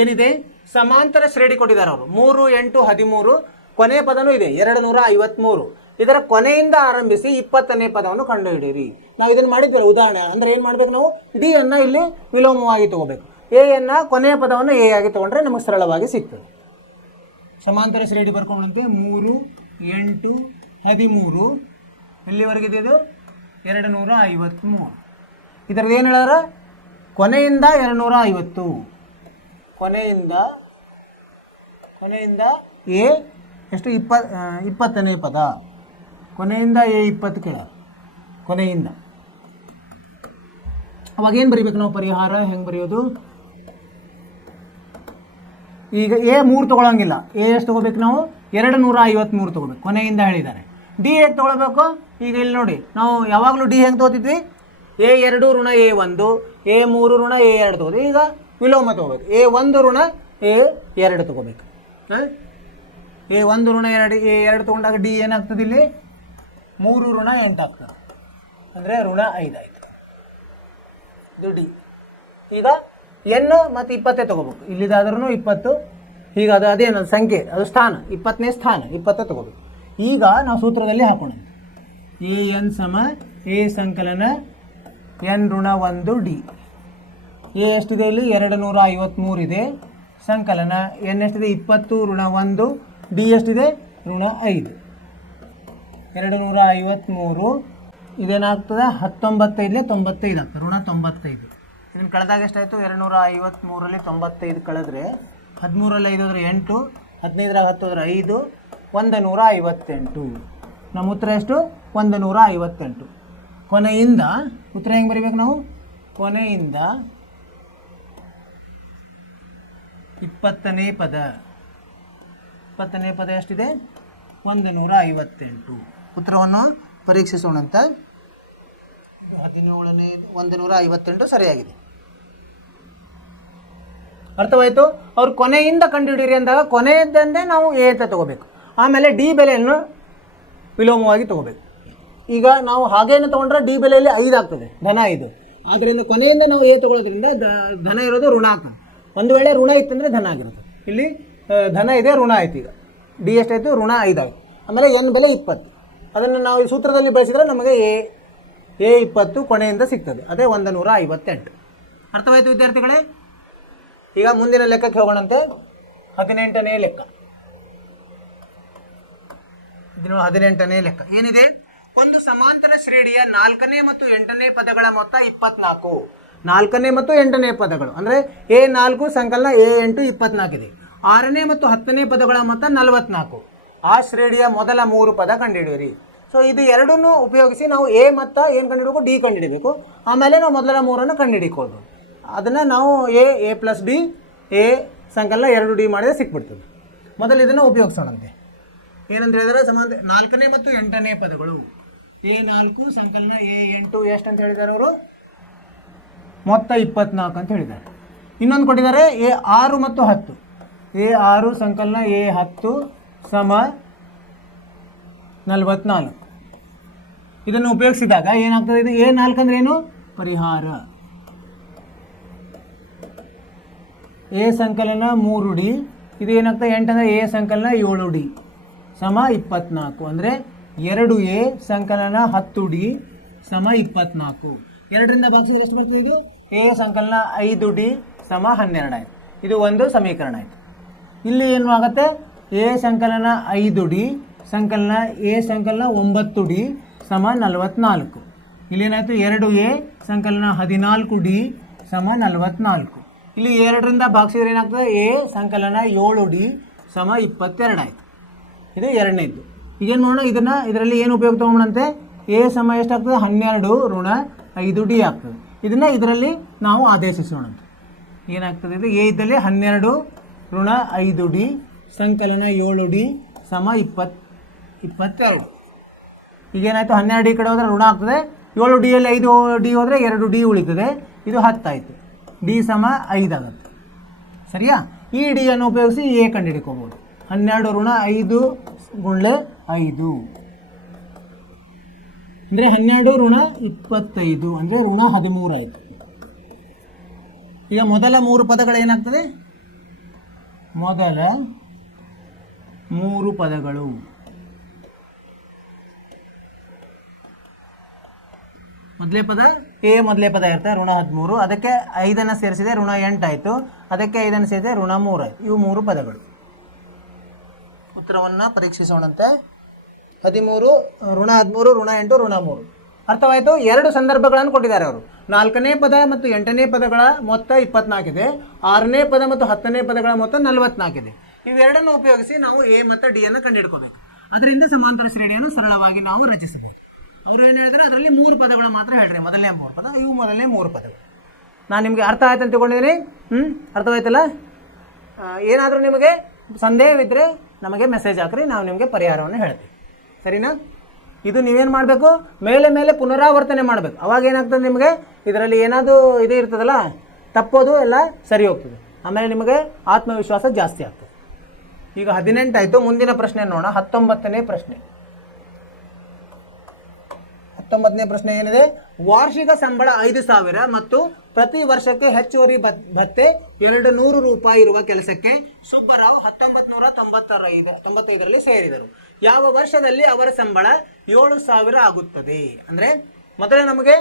ಏನಿದೆ? ಸಮಾಂತರ ಶ್ರೇಣಿ ಕೊಟ್ಟಿದ್ದಾರೆ ಅವರು. 3, 8, 13 ಕೊನೆಯ ಪದನೂ ಇದೆ 253. ಇದರ ಕೊನೆಯಿಂದ ಆರಂಭಿಸಿ 20ನೇ ಪದವನ್ನು ಕಂಡುಹಿಡಿಯಿರಿ. ನಾವು ಇದನ್ನು ಮಾಡಿದ್ವಿ ಉದಾಹರಣೆ. ಅಂದರೆ ಏನು ಮಾಡಬೇಕು, ನಾವು ಡಿ ಅನ್ನು ಇಲ್ಲಿ ವಿಲೋಮವಾಗಿ ತಗೋಬೇಕು. ಎ ಅನ್ನು ಕೊನೆಯ ಪದವನ್ನು ಎ ಆಗಿ ತೊಗೊಂಡ್ರೆ ನಮಗೆ ಸರಳವಾಗಿ ಸಿಗ್ತದೆ. ಸಮಾಂತರ ಶ್ರೇಣಿ ಬರ್ಕೊಂಡಂತೆ 3, 8, 13 ಎಲ್ಲಿವರೆಗಿದೆ? ಇದು 253. ಇದರದ್ದು ಏನು ಹೇಳಿದ್ರೆ ಕೊನೆಯಿಂದ 250, ಕೊನೆಯಿಂದ ಎ ಎಷ್ಟು 20ನೇ ಪದ, ಕೊನೆಯಿಂದ A20 ಕೆಳ, ಕೊನೆಯಿಂದ. ಅವಾಗ ಏನು ಬರೀಬೇಕು ನಾವು? ಪರಿಹಾರ ಹೆಂಗೆ ಬರೆಯೋದು? ಈಗ A3 ತೊಗೊಳಂಗಿಲ್ಲ. ಎಷ್ಟು ತೊಗೋಬೇಕು ನಾವು? 253 ತೊಗೋಬೇಕು. ಕೊನೆಯಿಂದ ಹೇಳಿದ್ದಾರೆ. ಡಿ ಹೇಗೆ ತೊಗೊಳ್ಬೇಕು? ಈಗ ಇಲ್ಲಿ ನೋಡಿ, ನಾವು ಯಾವಾಗಲೂ ಡಿ ಹೆಂಗೆ ತೊಗೋತಿದ್ವಿ? A2 ಋಣ A1, A3 ಋಣ A2 ತೊಗೋದು. ಈಗ ವಿಲೋಮ ತೊಗೋಬೇಕು. A1 ಋಣ A2 ತೊಗೋಬೇಕು. A1 ಋಣ A2 ತೊಗೊಂಡಾಗ ಡಿ ಏನಾಗ್ತದೆ? ಇಲ್ಲಿ 3 ಋಣ 8 ಆಗ್ತದೆ. ಅಂದರೆ ಋಣ 5 ಆಯಿತು. ಇದು ಡಿ. ಈಗ ಎನ್ ಮತ್ತು 20 ತೊಗೋಬೇಕು. ಇಲ್ಲಿದಾದ್ರೂ 20. ಈಗ ಅದೇನು ಸಂಖ್ಯೆ, ಅದು ಸ್ಥಾನ, 20ನೇ ಸ್ಥಾನ, 20 ತೊಗೋಬೇಕು. ಈಗ ನಾವು ಸೂತ್ರದಲ್ಲಿ ಹಾಕೋಣ. AN ಸಮ A ಸಂಕಲನ N ಋಣ 1 ಡಿ. ಎ ಎಷ್ಟಿದೆ? ಇಲ್ಲಿ 253 ಇದೆ. ಸಂಕಲನ ಎನ್ ಎಷ್ಟಿದೆ? 20 ಋಣ 1. ಡಿ ಎಷ್ಟಿದೆ? ಋಣ 5. 253 ಇದೇನಾಗ್ತದೆ? 19 95 ಆಗ್ತದೆ. ಋಣ 95. ಇದನ್ನು ಕಳೆದಾಗ ಎಷ್ಟಾಯಿತು? 253ರಲ್ಲಿ 95 ಕಳೆದ್ರೆ 13ರಲ್ಲಿ 5 ಹೋದ್ರೆ 8, 15ರಾಗ 10 ಹೋದ್ರೆ 5, 158. ನಮ್ಮ ಉತ್ತರ ಎಷ್ಟು? 158. ಕೊನೆಯಿಂದ ಉತ್ತರ ಹೆಂಗೆ ಬರೀಬೇಕು ನಾವು? ಕೊನೆಯಿಂದ 20ನೇ ಪದ. 20ನೇ ಪದ ಎಷ್ಟಿದೆ? 158. ಉತ್ತರವನ್ನು ಪರೀಕ್ಷಿಸೋಣಂತ. 17ನೇ 158 ಸರಿಯಾಗಿದೆ. ಅರ್ಥವಾಯಿತು? ಅವ್ರು ಕೊನೆಯಿಂದ ಕಂಡುಹಿಡಿಯಿರಿ ಅಂದಾಗ ಕೊನೆಯದ್ದಂದೇ ನಾವು ಎ ಅಂತ ತಗೋಬೇಕು. ಆಮೇಲೆ ಡಿ ಬೆಲೆಯನ್ನು ವಿಲೋಮವಾಗಿ ತಗೋಬೇಕು. ಈಗ ನಾವು ಹಾಗೇನು ತೊಗೊಂಡ್ರೆ ಡಿ ಬೆಲೆಯಲ್ಲಿ 5 ಆಗ್ತದೆ, ಧನ 5. ಆದ್ದರಿಂದ ಕೊನೆಯಿಂದ ನಾವು ಎ ತೊಗೊಳ್ಳೋದ್ರಿಂದ ಧನ ಇರೋದು ಋಣ ಆಗ್ತದೆ. ಒಂದು ವೇಳೆ ಋಣ ಇತ್ತಂದರೆ ಧನ ಆಗಿರುತ್ತೆ. ಇಲ್ಲಿ ಧನ ಇದೆ, ಋಣ ಆಯ್ತು. ಈಗ ಡಿ ಎಷ್ಟಾಯಿತು? ಋಣ 5 ಆಯಿತು. ಆಮೇಲೆ ಎನ್ ಬೆಲೆ 20. ಅದನ್ನು ನಾವು ಈ ಸೂತ್ರದಲ್ಲಿ ಬಳಸಿದರೆ ನಮಗೆ A20 ಕೊನೆಯಿಂದ ಸಿಗ್ತದೆ. ಅದೇ 158. ಅರ್ಥವಾಯಿತು ವಿದ್ಯಾರ್ಥಿಗಳೇ? ಈಗ ಮುಂದಿನ ಲೆಕ್ಕಕ್ಕೆ ಹೋಗೋಣಂತೆ. 18ನೇ ಲೆಕ್ಕ. ಇದು 18ನೇ ಲೆಕ್ಕ ಏನಿದೆ? ಒಂದು ಸಮಾಂತರ ಶ್ರೇಣಿಯ 4ನೇ ಮತ್ತು 8ನೇ ಪದಗಳ ಮೊತ್ತ 24. 4ನೇ ಮತ್ತು 8ನೇ ಪದಗಳು ಅಂದರೆ A4 ಸಂಕಲನ A8 24 ಇದೆ. 6ನೇ ಮತ್ತು 10ನೇ ಪದಗಳ ಮೊತ್ತ 44. ಆ ಶ್ರೇಣಿಯ ಮೊದಲ 3 ಪದ ಕಂಡುಹಿಡಿಯಿರಿ. ಸೊ ಇದು ಎರಡನ್ನೂ ಉಪಯೋಗಿಸಿ ನಾವು ಎ ಮತ್ತು ಏನು ಕಂಡುಹಿಡಬೇಕು? ಡಿ ಕಂಡುಹಿಡಬೇಕು. ಆಮೇಲೆ ನಾವು ಮೊದಲ 3ಅನ್ನು ಕಂಡುಹಿಡಿಕೊಳ್ಳೋದು. ಅದನ್ನು ನಾವು ಎ ಪ್ಲಸ್ ಡಿ, ಎ ಸಂಕಲನ 2D ಮಾಡಿದರೆ ಸಿಕ್ಬಿಡ್ತದೆ. ಮೊದಲು ಇದನ್ನು ಉಪಯೋಗಿಸೋಣಂತೆ. ಏನಂತ ಹೇಳಿದರೆ ಸಮಾಂತರ 4ನೇ ಮತ್ತು 8ನೇ ಪದಗಳು. A4 ಸಂಕಲನ A8 ಎಷ್ಟು ಅಂತ ಹೇಳಿದ್ದಾರೆ ಅವರು? ಮೊತ್ತ 24 ಅಂತ ಹೇಳಿದ್ದಾರೆ. ಇನ್ನೊಂದು ಕೊಟ್ಟಿದ್ದಾರೆ A6 ಮತ್ತು 10. A6 ಸಂಕಲನ A10 ಸಮ 44. ಇದನ್ನು ಉಪಯೋಗಿಸಿದಾಗ ಏನಾಗ್ತದೆ? ಇದು A4 ಅಂದ್ರೆ ಏನು? ಪರಿಹಾರ. ಎ ಸಂಕಲನ 3D. ಇದು ಏನಾಗ್ತದೆ? 8 ಅಂದರೆ ಎ ಸಂಕಲನ 7D ಸಮ 24. ಅಂದರೆ 2A ಸಂಕಲನ 10D ಸಮ 24. 2ರಿಂದ ಭಾಗಿಸಿದ್ರೆ ಎಷ್ಟು ಬರ್ತದೆ? ಇದು ಎ ಸಂಕಲನ 5D ಸಮ 12 ಆಯಿತು. ಇದು ಒಂದು ಸಮೀಕರಣ ಆಯಿತು. ಇಲ್ಲಿ ಏನು ಆಗುತ್ತೆ, ಎ ಸಂಕಲನ 5D ಸಂಕಲನ ಎ ಸಂಕಲನ 9D ಸಮ 44. ಇಲ್ಲೇನಾಯಿತು, 2A ಸಂಕಲನ 14D ಸಮ 44. ಇಲ್ಲಿ 2ರಿಂದ ಭಾಗಿಸಿದ್ರೆ ಏನಾಗ್ತದೆ, ಎ ಸಂಕಲನ 7D ಸಮ 22 ಆಯಿತು. ಇದು ಎರಡನೇದು. ಈಗೇನು ಮಾಡೋಣ, ಇದರಲ್ಲಿ ಏನು ಉಪಯೋಗ ತೊಗೊಂಡಂತೆ, ಎ ಸಮ ಎಷ್ಟಾಗ್ತದೆ, 12 ಋಣ 5D ಆಗ್ತದೆ. ಇದರಲ್ಲಿ ನಾವು ಆದೇಶಿಸೋಣಂತೆ. ಏನಾಗ್ತದೆ, ಇದು ಎ ಇದ್ದಲ್ಲಿ 12 ಋಣ 5D ಸಂಕಲನ 7D ಸಮ 22. ಈಗೇನಾಯಿತು, 12D ಕಡೆ ಹೋದರೆ ಋಣ ಆಗ್ತದೆ, 7Dಯಲ್ಲಿ 5D ಹೋದರೆ 2D ಉಳಿತದೆ, ಇದು 10 ಆಯಿತು. ಡಿ ಸಮ 5 ಆಗುತ್ತೆ. ಸರಿಯಾ? ಈ ಡಿ ಅನ್ನು ಉಪಯೋಗಿಸಿ ಎ ಕಂಡು ಹಿಡ್ಕೋಬೋದು. 12 ಋಣ 5 ಗುಂಡ್ಲೆ 5 ಅಂದರೆ 12 ಋಣ 25 ಅಂದರೆ ಋಣ 13 ಆಯಿತು. ಈಗ ಮೊದಲ 3 ಪದಗಳು ಏನಾಗ್ತದೆ, ಮೊದಲ 3 ಪದಗಳು ಮೊದಲೇ ಪದ ಇರ್ತದೆ ಋಣ 13, ಅದಕ್ಕೆ 5 ಸೇರಿಸಿದೆ ಋಣ 8 ಆಯಿತು, ಅದಕ್ಕೆ 5 ಸೇರಿಸಿದೆ ಋಣ 3 ಆಯಿತು. ಇವು 3 ಪದಗಳು. ಉತ್ತರವನ್ನು ಪರೀಕ್ಷಿಸೋಣಂತೆ. 13 ಋಣ 13 ಋಣ 8 ಋಣ 3. ಅರ್ಥವಾಯಿತು? 2 ಸಂದರ್ಭಗಳನ್ನು ಕೊಟ್ಟಿದ್ದಾರೆ ಅವರು. 4ನೇ ಪದ ಮತ್ತು 8ನೇ ಪದಗಳ ಮೊತ್ತ 24 ಇದೆ, 6ನೇ ಪದ ಮತ್ತು 10ನೇ ಪದಗಳ ಮೊತ್ತ 44 ಇದೆ. ಇವೆರಡನ್ನು ಉಪಯೋಗಿಸಿ ನಾವು ಎ ಮತ್ತು ಡಿ ಅನ್ನು ಕಂಡುಹಿಡ್ಕೋಬೇಕು. ಅದರಿಂದ ಸಮಾಂತರ ಶ್ರೇಣಿಯನ್ನು ಸರಳವಾಗಿ ನಾವು ರಚಿಸಬೇಕು. ಅವರು ಏನು ಹೇಳಿದ್ರೆ, ಅದರಲ್ಲಿ 3 ಪದಗಳು ಮಾತ್ರ ಹೇಳ್ರಿ, ಮೊದಲನೇ 3 ಪದ, ಇವು ಮೊದಲನೇ 3 ಪದಗಳು. ನಾನು ನಿಮಗೆ ಅರ್ಥ ಆಯ್ತು ಅಂತ ತಿಳ್ಕೊಂಡಿದ್ದೀನಿ. ಅರ್ಥವಾಯ್ತಲ್ಲ? ಏನಾದರೂ ನಿಮಗೆ ಸಂದೇಹವಿದ್ದರೆ ನಮಗೆ ಮೆಸೇಜ್ ಹಾಕ್ರಿ, ನಾವು ನಿಮಗೆ ಪರಿಹಾರವನ್ನು ಹೇಳ್ತೀವಿ. ಸರಿನಾ? ಇದು ನೀವೇನು ಮಾಡಬೇಕು, ಮೇಲೆ ಪುನರಾವರ್ತನೆ ಮಾಡಬೇಕು. ಅವಾಗ ಏನಾಗ್ತದೆ, ನಿಮಗೆ ಇದರಲ್ಲಿ ಏನಾದರೂ ಇದು ಇರ್ತದಲ್ಲ, ತಪ್ಪೋದು ಎಲ್ಲ ಸರಿ ಹೋಗ್ತದೆ. ಆಮೇಲೆ ನಿಮಗೆ ಆತ್ಮವಿಶ್ವಾಸ ಜಾಸ್ತಿ ಆಗ್ತದೆ. ಈಗ 18 ಆಯಿತು. ಮುಂದಿನ ಪ್ರಶ್ನೆ ನೋಡೋಣ. 19ನೇ ಪ್ರಶ್ನೆ. 19ನೇ ಪ್ರಶ್ನೆ ಏನಿದೆ, ವಾರ್ಷಿಕ ಸಂಬಳ 5,000 ಮತ್ತು ಪ್ರತಿ ವರ್ಷಕ್ಕೆ ಹೆಚ್ಚುವರಿ ಭತ್ಯೆ 200 ರೂಪಾಯಿ ಇರುವ ಕೆಲಸಕ್ಕೆ ಸುಬ್ಬರಾವ್ 1995ರಲ್ಲಿ ಸೇರಿದರು. ಯಾವ ವರ್ಷದಲ್ಲಿ ಅವರ ಸಂಬಳ 7,000 ಆಗುತ್ತದೆ? ಅಂದರೆ ಮೊದಲೇ ನಮಗೆ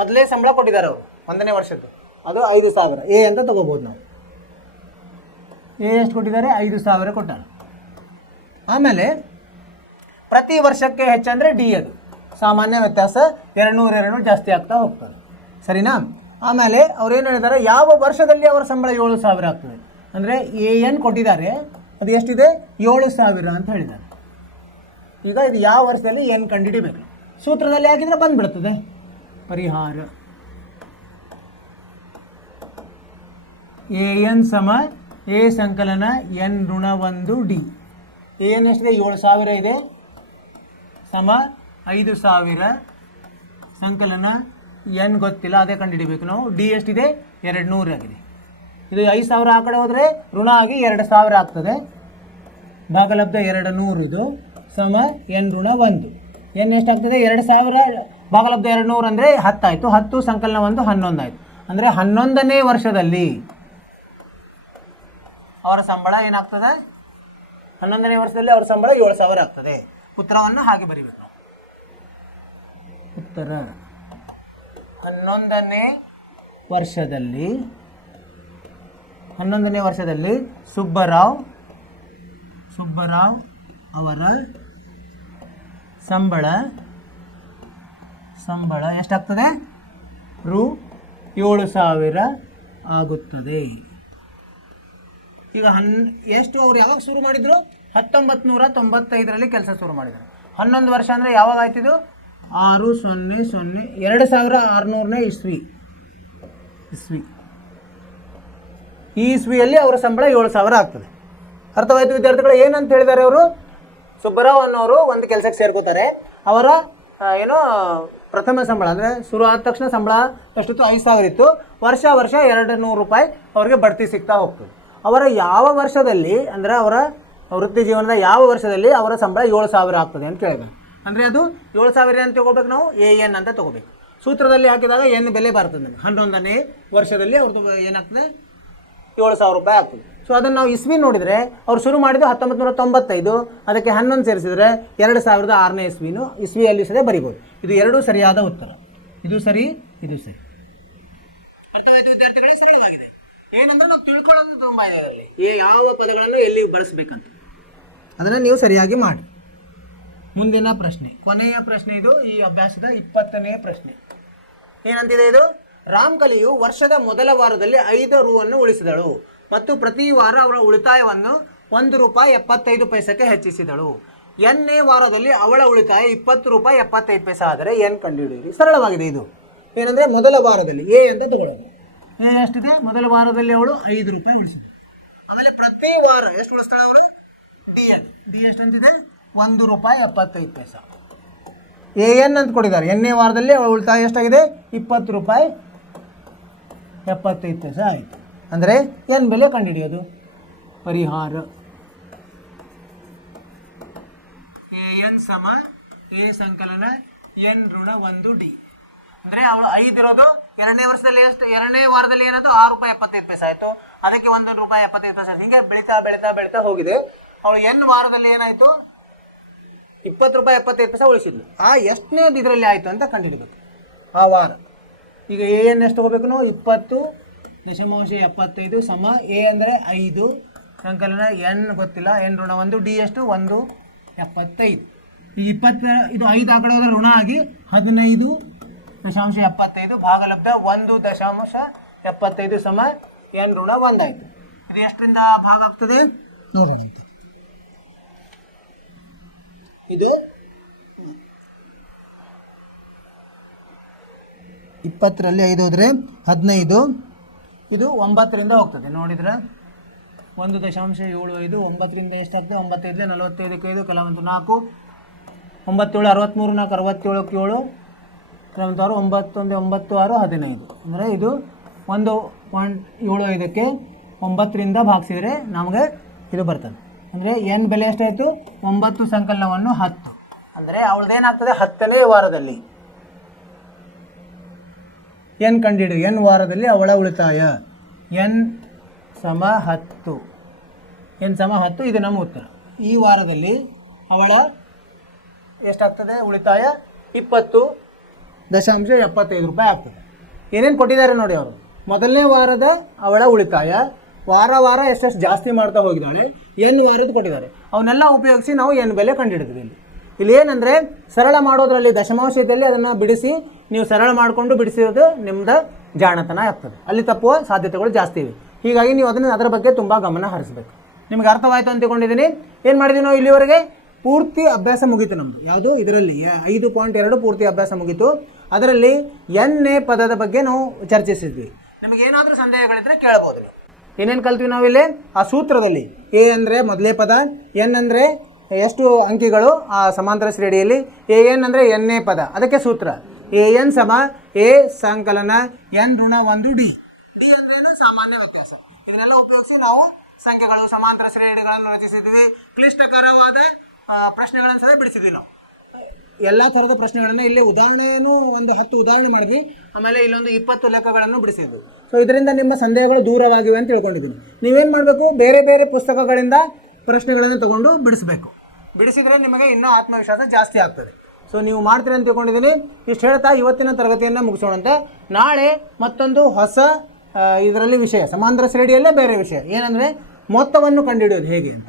ಮೊದಲೇ ಸಂಬಳ ಕೊಟ್ಟಿದ್ದಾರೆ ಅವರು, 1ನೇ ವರ್ಷದ್ದು, ಅದು 5,000 ಎ ಅಂತ ತಗೋಬೋದು ನಾವು. ಎ ಎಷ್ಟು ಕೊಟ್ಟಿದ್ದಾರೆ? 5,000 ಕೊಟ್ಟಾರೆ. ಆಮೇಲೆ ಪ್ರತಿ ವರ್ಷಕ್ಕೆ ಹೆಚ್ಚಂದರೆ ಡಿ, ಅದು ಸಾಮಾನ್ಯ ವ್ಯತ್ಯಾಸ, 200 ಜಾಸ್ತಿ ಆಗ್ತಾ ಹೋಗ್ತದೆ. ಸರಿನಾ? ಆಮೇಲೆ ಅವ್ರೇನು ಹೇಳಿದ್ದಾರೆ, ಯಾವ ವರ್ಷದಲ್ಲಿ ಅವರ ಸಂಬಳ 7,000 ಆಗ್ತದೆ ಅಂದರೆ ಎನ್ ಕೊಟ್ಟಿದ್ದಾರೆ, ಅದು ಎಷ್ಟಿದೆ? 7,000 ಅಂತ ಹೇಳಿದ್ದಾರೆ. ಈಗ ಇದು ಯಾವ ವರ್ಷದಲ್ಲಿ ಏನು ಕಂಡುಹಿಡಿಬೇಕು? ಸೂತ್ರದಲ್ಲಿ ಹಾಕಿದರೆ ಬಂದುಬಿಡ್ತದೆ. ಪರಿಹಾರ ಎನ್ ಸಮ ಎ ಸಂಕಲನ ಎನ್ ಋಣ 1D. ಎನ್ ಎಷ್ಟಿದೆ? 7,000 ಇದೆ, ಸಮ 5,000 ಸಂಕಲನ ಎನ್ ಗೊತ್ತಿಲ್ಲ, ಅದೇ ಕಂಡುಹಿಡಿಬೇಕು ನಾವು. ಡಿ ಎಷ್ಟಿದೆ? 200 ಆಗಿದೆ. ಇದು 5,000 ಆ ಕಡೆ ಹೋದರೆ ಋಣ ಆಗಿ 2,000 ಆಗ್ತದೆ. ಭಾಗಲಬ್ಧ 200 ಇದು ಸಮ ಎನ್ ಋಣ 1. ಎನ್ ಎಷ್ಟಾಗ್ತದೆ? 2,000 ಭಾಗಲಬ್ಧ 200 ಅಂದರೆ 10 ಆಯಿತು. 10 ಸಂಕಲನ 1 11 ಆಯಿತು. ಅಂದರೆ 11ನೇ ವರ್ಷದಲ್ಲಿ ಅವರ ಸಂಬಳ ಏನಾಗ್ತದೆ? 11ನೇ ವರ್ಷದಲ್ಲಿ ಅವರ ಸಂಬಳ 7,000 ಆಗ್ತದೆ. ಉತ್ತರವನ್ನು ಹಾಗೆ ಬರೀಬೇಕು. ಉತ್ತರ 11ನೇ ವರ್ಷದಲ್ಲಿ ಸುಬ್ಬರಾವ್ ಅವರ ಸಂಬಳ ಎಷ್ಟಾಗ್ತದೆ? ರು 7,000 ಆಗುತ್ತದೆ. ಈಗ ಎಷ್ಟು ಅವ್ರು ಯಾವಾಗ ಶುರು ಮಾಡಿದರು? 1995ರಲ್ಲಿ ಕೆಲಸ ಶುರು ಮಾಡಿದರು. 11 ವರ್ಷ ಅಂದರೆ ಯಾವಾಗ ಆಯ್ತಿದ್ದು? 600 2600ನೇ ಇಸ್ವಿ. ಈ ಇಸ್ವಿಯಲ್ಲಿ ಅವರ ಸಂಬಳ 7,000 ಆಗ್ತದೆ. ಅರ್ಥವಾಯಿತು ವಿದ್ಯಾರ್ಥಿಗಳು? ಏನಂತ ಹೇಳಿದ್ದಾರೆ ಅವರು? ಸುಬ್ಬರಾವ್ ಅನ್ನೋರು ಒಂದು ಕೆಲಸಕ್ಕೆ ಸೇರ್ಕೋತಾರೆ. ಅವರ ಪ್ರಥಮ ಸಂಬಳ ಅಂದರೆ ಶುರು ಆದ ತಕ್ಷಣ ಸಂಬಳ ಎಷ್ಟಿತ್ತು? 5,000 ಇತ್ತು. ವರ್ಷ 200 ರೂಪಾಯಿ ಅವರಿಗೆ ಬಡ್ತಿ ಸಿಗ್ತಾ ಹೋಗ್ತದೆ. ಅವರ ಯಾವ ವರ್ಷದಲ್ಲಿ ಅಂದರೆ ಅವರ ವೃತ್ತಿ ಜೀವನದ ಯಾವ ವರ್ಷದಲ್ಲಿ ಅವರ ಸಂಬಳ 7,000 ಆಗ್ತದೆ ಅಂತ ಕೇಳಬೇಕು. ಅಂದರೆ ಅದು 7,000 ಅಂತ ತಗೋಬೇಕು ನಾವು, ಎನ್ ಅಂತ ತಗೋಬೇಕು. ಸೂತ್ರದಲ್ಲಿ ಹಾಕಿದಾಗ ಏನು ಬೆಲೆ ಬರ್ತದೆ ನಮಗೆ. 11ನೇ ವರ್ಷದಲ್ಲಿ ಅವ್ರದ್ದು ಏನಾಗ್ತದೆ? 7,000 ರೂಪಾಯಿ ಆಗ್ತದೆ. ಸೊ ಅದನ್ನು ನಾವು ಇಸ್ವಿ ನೋಡಿದರೆ ಅವ್ರು ಶುರು ಮಾಡಿದ್ದು 1995, ಅದಕ್ಕೆ 11 ಸೇರಿಸಿದರೆ 2006ನೇ ಇಸ್ವಿಯಲ್ಲಿ ಸಹ ಬರಿಬೋದು. ಇದು ಎರಡೂ ಸರಿಯಾದ ಉತ್ತರ. ಇದು ಸರಿ, ಇದು ಸರಿ. ಅರ್ಥವಾಯಿತು ವಿದ್ಯಾರ್ಥಿಗಳೇ? ಸರಳವಾಗಿದೆ. ಏನಂದ್ರೆ ನಾವು ತಿಳ್ಕೊಳ್ಳೋದು ತುಂಬ ಇದೆ ಅದರಲ್ಲಿ, ಯಾವ ಪದಗಳನ್ನು ಎಲ್ಲಿ ಬಳಸಬೇಕಂತ. ಅದನ್ನು ನೀವು ಸರಿಯಾಗಿ ಮಾಡಿ. ಮುಂದಿನ ಪ್ರಶ್ನೆ, ಕೊನೆಯ ಪ್ರಶ್ನೆ ಇದು ಈ ಅಭ್ಯಾಸದ 20ನೇ ಪ್ರಶ್ನೆ. ಏನಂತಿದೆ ಇದು? ರಾಮ್ಕಲಿಯು ವರ್ಷದ ಮೊದಲ ವಾರದಲ್ಲಿ 5 ರೂವನ್ನು ಉಳಿಸಿದಳು ಮತ್ತು ಪ್ರತಿ ವಾರ ಅವರ ಉಳಿತಾಯವನ್ನು ₹1.75 ಹೆಚ್ಚಿಸಿದಳು. ಎನ್ನೇ ವಾರದಲ್ಲಿ ಅವಳ ಉಳಿತಾಯ ₹20.75 ಆದರೆ ಎನ್ ಕಂಡುಹಿಡಿಯಿರಿ. ಸರಳವಾಗಿದೆ ಇದು. ಏನಂದರೆ ಮೊದಲ ವಾರದಲ್ಲಿ ಎ ಅಂತ ತಗೊಳ್ಳೋದು. ಎ ಎಷ್ಟಿದೆ? ಮೊದಲ ವಾರದಲ್ಲಿ ಅವಳು ₹5 ಉಳಿಸಿದಳು. ಆಮೇಲೆ ಪ್ರತಿ ವಾರ ಎಷ್ಟು ಉಳಿಸ್ತಾಳೆ ಅವಳು? ಡಿ ಎಷ್ಟು ಅಂತಿದೆ? ₹1.75. ಎ ಎನ್ ಅಂತ ಕೊಟ್ಟಿದ್ದಾರೆ. ಎನ್ನೇ ವಾರದಲ್ಲಿ ಅವಳ ಉಳಿತಾಯ ಎಷ್ಟಾಗಿದೆ? ₹20.75 ಆಯಿತು. ಅಂದರೆ ಎನ್ ಬೆಲೆ ಕಂಡುಹಿಡಿಯೋದು. ಪರಿಹಾರ ಎನ್ ಸಮ ಎ ಸಂಕಲನ ಎನ್ ಋಣ 1D. ಅಂದರೆ ಅವಳು 5 ಇರೋದು ಎರಡನೇ ವರ್ಷದಲ್ಲಿ ಎಷ್ಟು? ಎರಡನೇ ವಾರದಲ್ಲಿ ಏನಾಯ್ತು? ₹6.75 ಆಯಿತು. ಅದಕ್ಕೆ ₹1.75 ಹೀಗೆ ಬೆಳೀತಾ ಬೆಳೀತಾ ಬೆಳೀತಾ ಹೋಗಿದೆ. ಅವಳು ಎನ್ ವಾರದಲ್ಲಿ ಏನಾಯಿತು? ₹20.75 ಉಳಿಸಿದ್ಲು. ಆ ಎಷ್ಟನೇದು ಇದರಲ್ಲಿ ಆಯಿತು ಅಂತ ಕಂಡುಹಿಡಬೇಕು ಆ ವಾರ. ಈಗ ಎ ಎನ್ ಎಷ್ಟು ತಗೋಬೇಕು ನಾವು? 20.75 ಸಮ ಎ ಅಂದರೆ 5 ಸಂಕಲನ ಎನ್ ಗೊತ್ತಿಲ್ಲ, ಎನ್ ಋಣ 1, ಡಿ ಎಷ್ಟು? 1.75. ಈ 20 ಇದು 5 ಆ ಕಡೆ ಹೋದ್ರೆ ಋಣ ಆಗಿ 15.75 ಭಾಗಲಬ್ಧ 1.75 ಸಮ ಎನ್ ಋಣ 1 ಆಯಿತು. ಇದು ಎಷ್ಟರಿಂದ ಭಾಗ ಆಗ್ತದೆ ನೋಡೋಣಂತೆ. ಇದು 20ರಲ್ಲಿ 5 ಹೋದರೆ 15. ಇದು 9ರಿಂದ ಹೋಗ್ತದೆ. ನೋಡಿದ್ರೆ 1.75 9ರಿಂದ ಎಷ್ಟಾಗ್ತದೆ? 9 5 45 ಕೆಲವೊಂದು 4 9 7 63 4 67 7 ಕೆಲವೊಂದು 6 9 1 9 6 15. ಅಂದರೆ ಇದು 1.75ಕ್ಕೆ 9ರಿಂದ ಭಾಗಿಸಿದರೆ ನಮಗೆ ಇದು ಬರ್ತದೆ. ಅಂದರೆ ಎನ್ ಬೆಲೆ ಎಷ್ಟಾಯಿತು? 9 ಸಂಕಲನವನ್ನು 10. ಅಂದರೆ ಅವಳದೇನಾಗ್ತದೆ? 10ನೇ ವಾರದಲ್ಲಿ ಎನ್ ಕಂಡಿಡು. ಎನ್ ವಾರದಲ್ಲಿ ಅವಳ ಉಳಿತಾಯ ಎನ್ ಸಮ 10. ಎನ್ ಸಮ 10 ಇದು ನಮ್ಮ ಉತ್ತರ. ಈ ವಾರದಲ್ಲಿ ಅವಳ ಎಷ್ಟಾಗ್ತದೆ ಉಳಿತಾಯ? ₹20.75 ಆಗ್ತದೆ. ಏನೇನು ಕೊಟ್ಟಿದ್ದಾರೆ ನೋಡಿ ಅವರು. ಮೊದಲನೇ ವಾರದ ಅವಳ ಉಳಿತಾಯ ವಾರ ವಾರ ಎಷ್ಟೆಷ್ಟು ಜಾಸ್ತಿ ಮಾಡ್ತಾ ಹೋಗಿದ್ದಾಳೆ. ಎನ್ ವಾರದ್ದು ಕೊಟ್ಟಿದ್ದಾರೆ. ಅವನ್ನೆಲ್ಲ ಉಪಯೋಗಿಸಿ ನಾವು ಎನ್ ಬೆಲೆ ಕಂಡುಹಿಡಿದ್ವಿ. ಇಲ್ಲಿ ಏನಂದರೆ ಸರಳ ಮಾಡೋದ್ರಲ್ಲಿ ದಶಮಾಂಶದಲ್ಲಿ ಅದನ್ನು ಬಿಡಿಸಿ ನೀವು ಸರಳ ಮಾಡಿಕೊಂಡು ಬಿಡಿಸಿರೋದು ನಿಮ್ಮದು ಜಾಣತನ ಆಗ್ತದೆ. ಅಲ್ಲಿ ತಪ್ಪುವ ಸಾಧ್ಯತೆಗಳು ಜಾಸ್ತಿ ಇವೆ. ಹೀಗಾಗಿ ನೀವು ಅದರ ಬಗ್ಗೆ ತುಂಬ ಗಮನ ಹರಿಸಬೇಕು. ನಿಮಗೆ ಅರ್ಥವಾಯಿತು ಅಂತ ತಿಳ್ಕೊಂಡಿದ್ದೀನಿ. ಏನು ಮಾಡಿದ್ವಿ ನಾವು ಇಲ್ಲಿವರೆಗೆ? ಪೂರ್ತಿ ಅಭ್ಯಾಸ ಮುಗೀತು ನಮ್ಮದು. ಯಾವುದು? ಇದರಲ್ಲಿ 5.2 ಪೂರ್ತಿ ಅಭ್ಯಾಸ ಮುಗೀತು. ಅದರಲ್ಲಿ ಎನ್ನೇ ಪದದ ಬಗ್ಗೆ ನಾವು ಚರ್ಚಿಸಿದ್ವಿ. ನಿಮಗೇನಾದರೂ ಸಂದೇಹಗಳಿದ್ರೆ ಕೇಳ್ಬೋದು ನೀವು. ಏನೇನು ಕಲ್ತ್ವಿ ನಾವಿಲ್ಲಿ? ಆ ಸೂತ್ರದಲ್ಲಿ ಎ ಅಂದರೆ ಮೊದಲೇ ಪದ, ಎನ್ ಅಂದರೆ ಎಷ್ಟು ಅಂಕಿಗಳು ಆ ಸಮಾಂತರ ಶ್ರೇಣಿಯಲ್ಲಿ, ಎ ಎನ್ ಅಂದರೆ ಎನ್ನೇ ಪದ, ಅದಕ್ಕೆ ಸೂತ್ರ ಎ ಎನ್ ಸಮ ಎ ಸಂಕಲನ ಎನ್ ಋಣ 1D. ಡಿ ಅಂದ್ರೇನು? ಸಾಮಾನ್ಯ ವ್ಯತ್ಯಾಸ. ಇದನ್ನೆಲ್ಲ ಉಪಯೋಗಿಸಿ ನಾವು ಸಂಖ್ಯೆಗಳು ಸಮಾಂತರ ಶ್ರೇಣಿಗಳನ್ನು ರಚಿಸಿದ್ವಿ. ಕ್ಲಿಷ್ಟಕರವಾದ ಪ್ರಶ್ನೆಗಳನ್ನು ಸಹ ಬಿಡಿಸಿದ್ವಿ ನಾವು. ಎಲ್ಲ ಥರದ ಪ್ರಶ್ನೆಗಳನ್ನು ಇಲ್ಲಿ ಉದಾಹರಣೆಯನ್ನು ಒಂದು 10 ಉದಾಹರಣೆ ಮಾಡಿದ್ವಿ. ಆಮೇಲೆ ಇಲ್ಲೊಂದು 20 ಲೆಕ್ಕಗಳನ್ನು ಬಿಡಿಸಿದ್ವಿ. ಸೊ ಇದರಿಂದ ನಿಮ್ಮ ಸಂದೇಹಗಳು ದೂರವಾಗಿವೆ ಅಂತ ತಿಳ್ಕೊಂಡಿದ್ದೀನಿ. ನೀವೇನು ಮಾಡಬೇಕು? ಬೇರೆ ಬೇರೆ ಪುಸ್ತಕಗಳಿಂದ ಪ್ರಶ್ನೆಗಳನ್ನು ತಗೊಂಡು ಬಿಡಿಸಬೇಕು. ಬಿಡಿಸಿದರೆ ನಿಮಗೆ ಇನ್ನೂ ಆತ್ಮವಿಶ್ವಾಸ ಜಾಸ್ತಿ ಆಗ್ತದೆ. ಸೊ ನೀವು ಮಾಡ್ತೀರಿ ಅಂತ ತಿಳ್ಕೊಂಡಿದ್ದೀನಿ. ಇಷ್ಟು ಹೇಳ್ತಾ ಇವತ್ತಿನ ತರಗತಿಯನ್ನು ಮುಗಿಸೋಣಂತೆ. ನಾಳೆ ಮತ್ತೊಂದು ಹೊಸ ಇದರಲ್ಲಿ ವಿಷಯ, ಸಮಾಂತರ ಶ್ರೇಣಿಯಲ್ಲೇ ಬೇರೆ ವಿಷಯ ಏನಂದರೆ ಮೊತ್ತವನ್ನು ಕಂಡುಹಿಡಿಯೋದು ಹೇಗೆ ಅಂತ.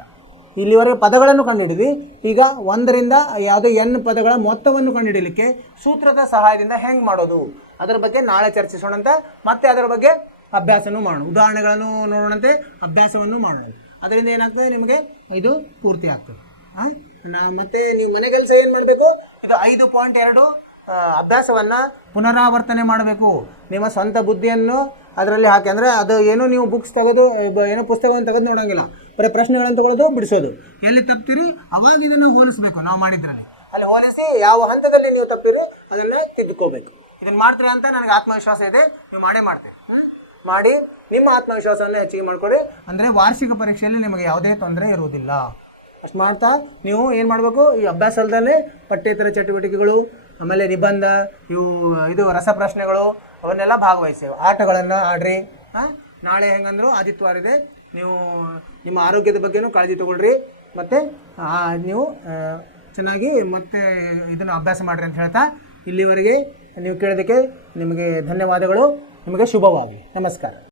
ಇಲ್ಲಿವರೆಗೆ ಪದಗಳನ್ನು ಕಂಡುಹಿಡಿದ್ವಿ. ಈಗ 1ರಿಂದ ಯಾವುದೋ ಎನ್ ಪದಗಳ ಮೊತ್ತವನ್ನು ಕಂಡುಹಿಡಲಿಕ್ಕೆ ಸೂತ್ರದ ಸಹಾಯದಿಂದ ಹೆಂಗೆ ಮಾಡೋದು ಅದರ ಬಗ್ಗೆ ನಾಳೆ ಚರ್ಚಿಸೋಣಂತೆ. ಮತ್ತೆ ಅದರ ಬಗ್ಗೆ ಅಭ್ಯಾಸನೂ ಮಾಡೋಣ, ಉದಾಹರಣೆಗಳನ್ನು ನೋಡೋಣಂತೆ, ಅಭ್ಯಾಸವನ್ನು ಮಾಡೋಣ. ಅದರಿಂದ ಏನಾಗ್ತದೆ? ನಿಮಗೆ ಇದು ಪೂರ್ತಿ ಆಗ್ತದೆ. ಮತ್ತು ನೀವು ಮನೆ ಕೆಲಸ ಏನು ಮಾಡಬೇಕು? ಇದು 5.2 ಅಭ್ಯಾಸವನ್ನು ಪುನರಾವರ್ತನೆ ಮಾಡಬೇಕು. ನಿಮ್ಮ ಸ್ವಂತ ಬುದ್ಧಿಯನ್ನು ಅದರಲ್ಲಿ ಹಾಕಿ. ಅಂದರೆ ಅದು ಏನೋ ನೀವು ಬುಕ್ಸ್ ತೆಗೆದು ಏನೋ ಪುಸ್ತಕವನ್ನು ತೆಗೆದು ನೋಡೋಂಗಿಲ್ಲ. ಬರೀ ಪ್ರಶ್ನೆಗಳನ್ನು ತಗೊಳ್ಳೋದು, ಬಿಡಿಸೋದು. ಎಲ್ಲಿ ತಪ್ಪಿರಿ ಅವಾಗ ಇದನ್ನು ಹೋಲಿಸಬೇಕು. ನಾವು ಮಾಡಿದ್ರಲ್ಲಿ ಅಲ್ಲಿ ಹೋಲಿಸಿ ಯಾವ ಹಂತದಲ್ಲಿ ನೀವು ತಪ್ಪಿರಿ ಅದನ್ನು ತಿದ್ದುಕೋಬೇಕು. ಇದನ್ನು ಮಾಡ್ತೀರಿ ಅಂತ ನನಗೆ ಆತ್ಮವಿಶ್ವಾಸ ಇದೆ. ನೀವು ಮಾಡೇ ಮಾಡ್ತೀರಿ. ಮಾಡಿ ನಿಮ್ಮ ಆತ್ಮವಿಶ್ವಾಸವನ್ನು ಹೆಚ್ಚಿಗೆ ಮಾಡಿಕೊಡಿ. ಅಂದರೆ ವಾರ್ಷಿಕ ಪರೀಕ್ಷೆಯಲ್ಲಿ ನಿಮಗೆ ಯಾವುದೇ ತೊಂದರೆ ಇರುವುದಿಲ್ಲ. ಅಷ್ಟು ಮಾಡ್ತಾ ನೀವು ಏನು ಮಾಡಬೇಕು? ಈ ಅಭ್ಯಾಸದಲ್ಲಿ ಪಠ್ಯೇತರ ಚಟುವಟಿಕೆಗಳು, ಆಮೇಲೆ ನಿಬಂಧ, ಇದು ರಸಪ್ರಶ್ನೆಗಳು ಅವನ್ನೆಲ್ಲ ಭಾಗವಹಿಸಿ ಆಟಗಳನ್ನು ಆಡ್ರಿ. ನಾಳೆ ಹೆಂಗಂದ್ರು ಆದಿತ್ಯವಾರ ಇದೆ. ನೀವು ನಿಮ್ಮ ಆರೋಗ್ಯದ ಬಗ್ಗೆನೂ ಕಾಳಜಿ ತಗೊಳ್ರಿ. ಮತ್ತು ನೀವು ಚೆನ್ನಾಗಿ ಮತ್ತೆ ಇದನ್ನು ಅಭ್ಯಾಸ ಮಾಡಿರಿ ಅಂತ ಹೇಳ್ತಾ ಇಲ್ಲಿವರೆಗೆ ನೀವು ಕೇಳೋದಕ್ಕೆ ನಿಮಗೆ ಧನ್ಯವಾದಗಳು. ನಿಮಗೆ ಶುಭವಾಗಲಿ. ನಮಸ್ಕಾರ.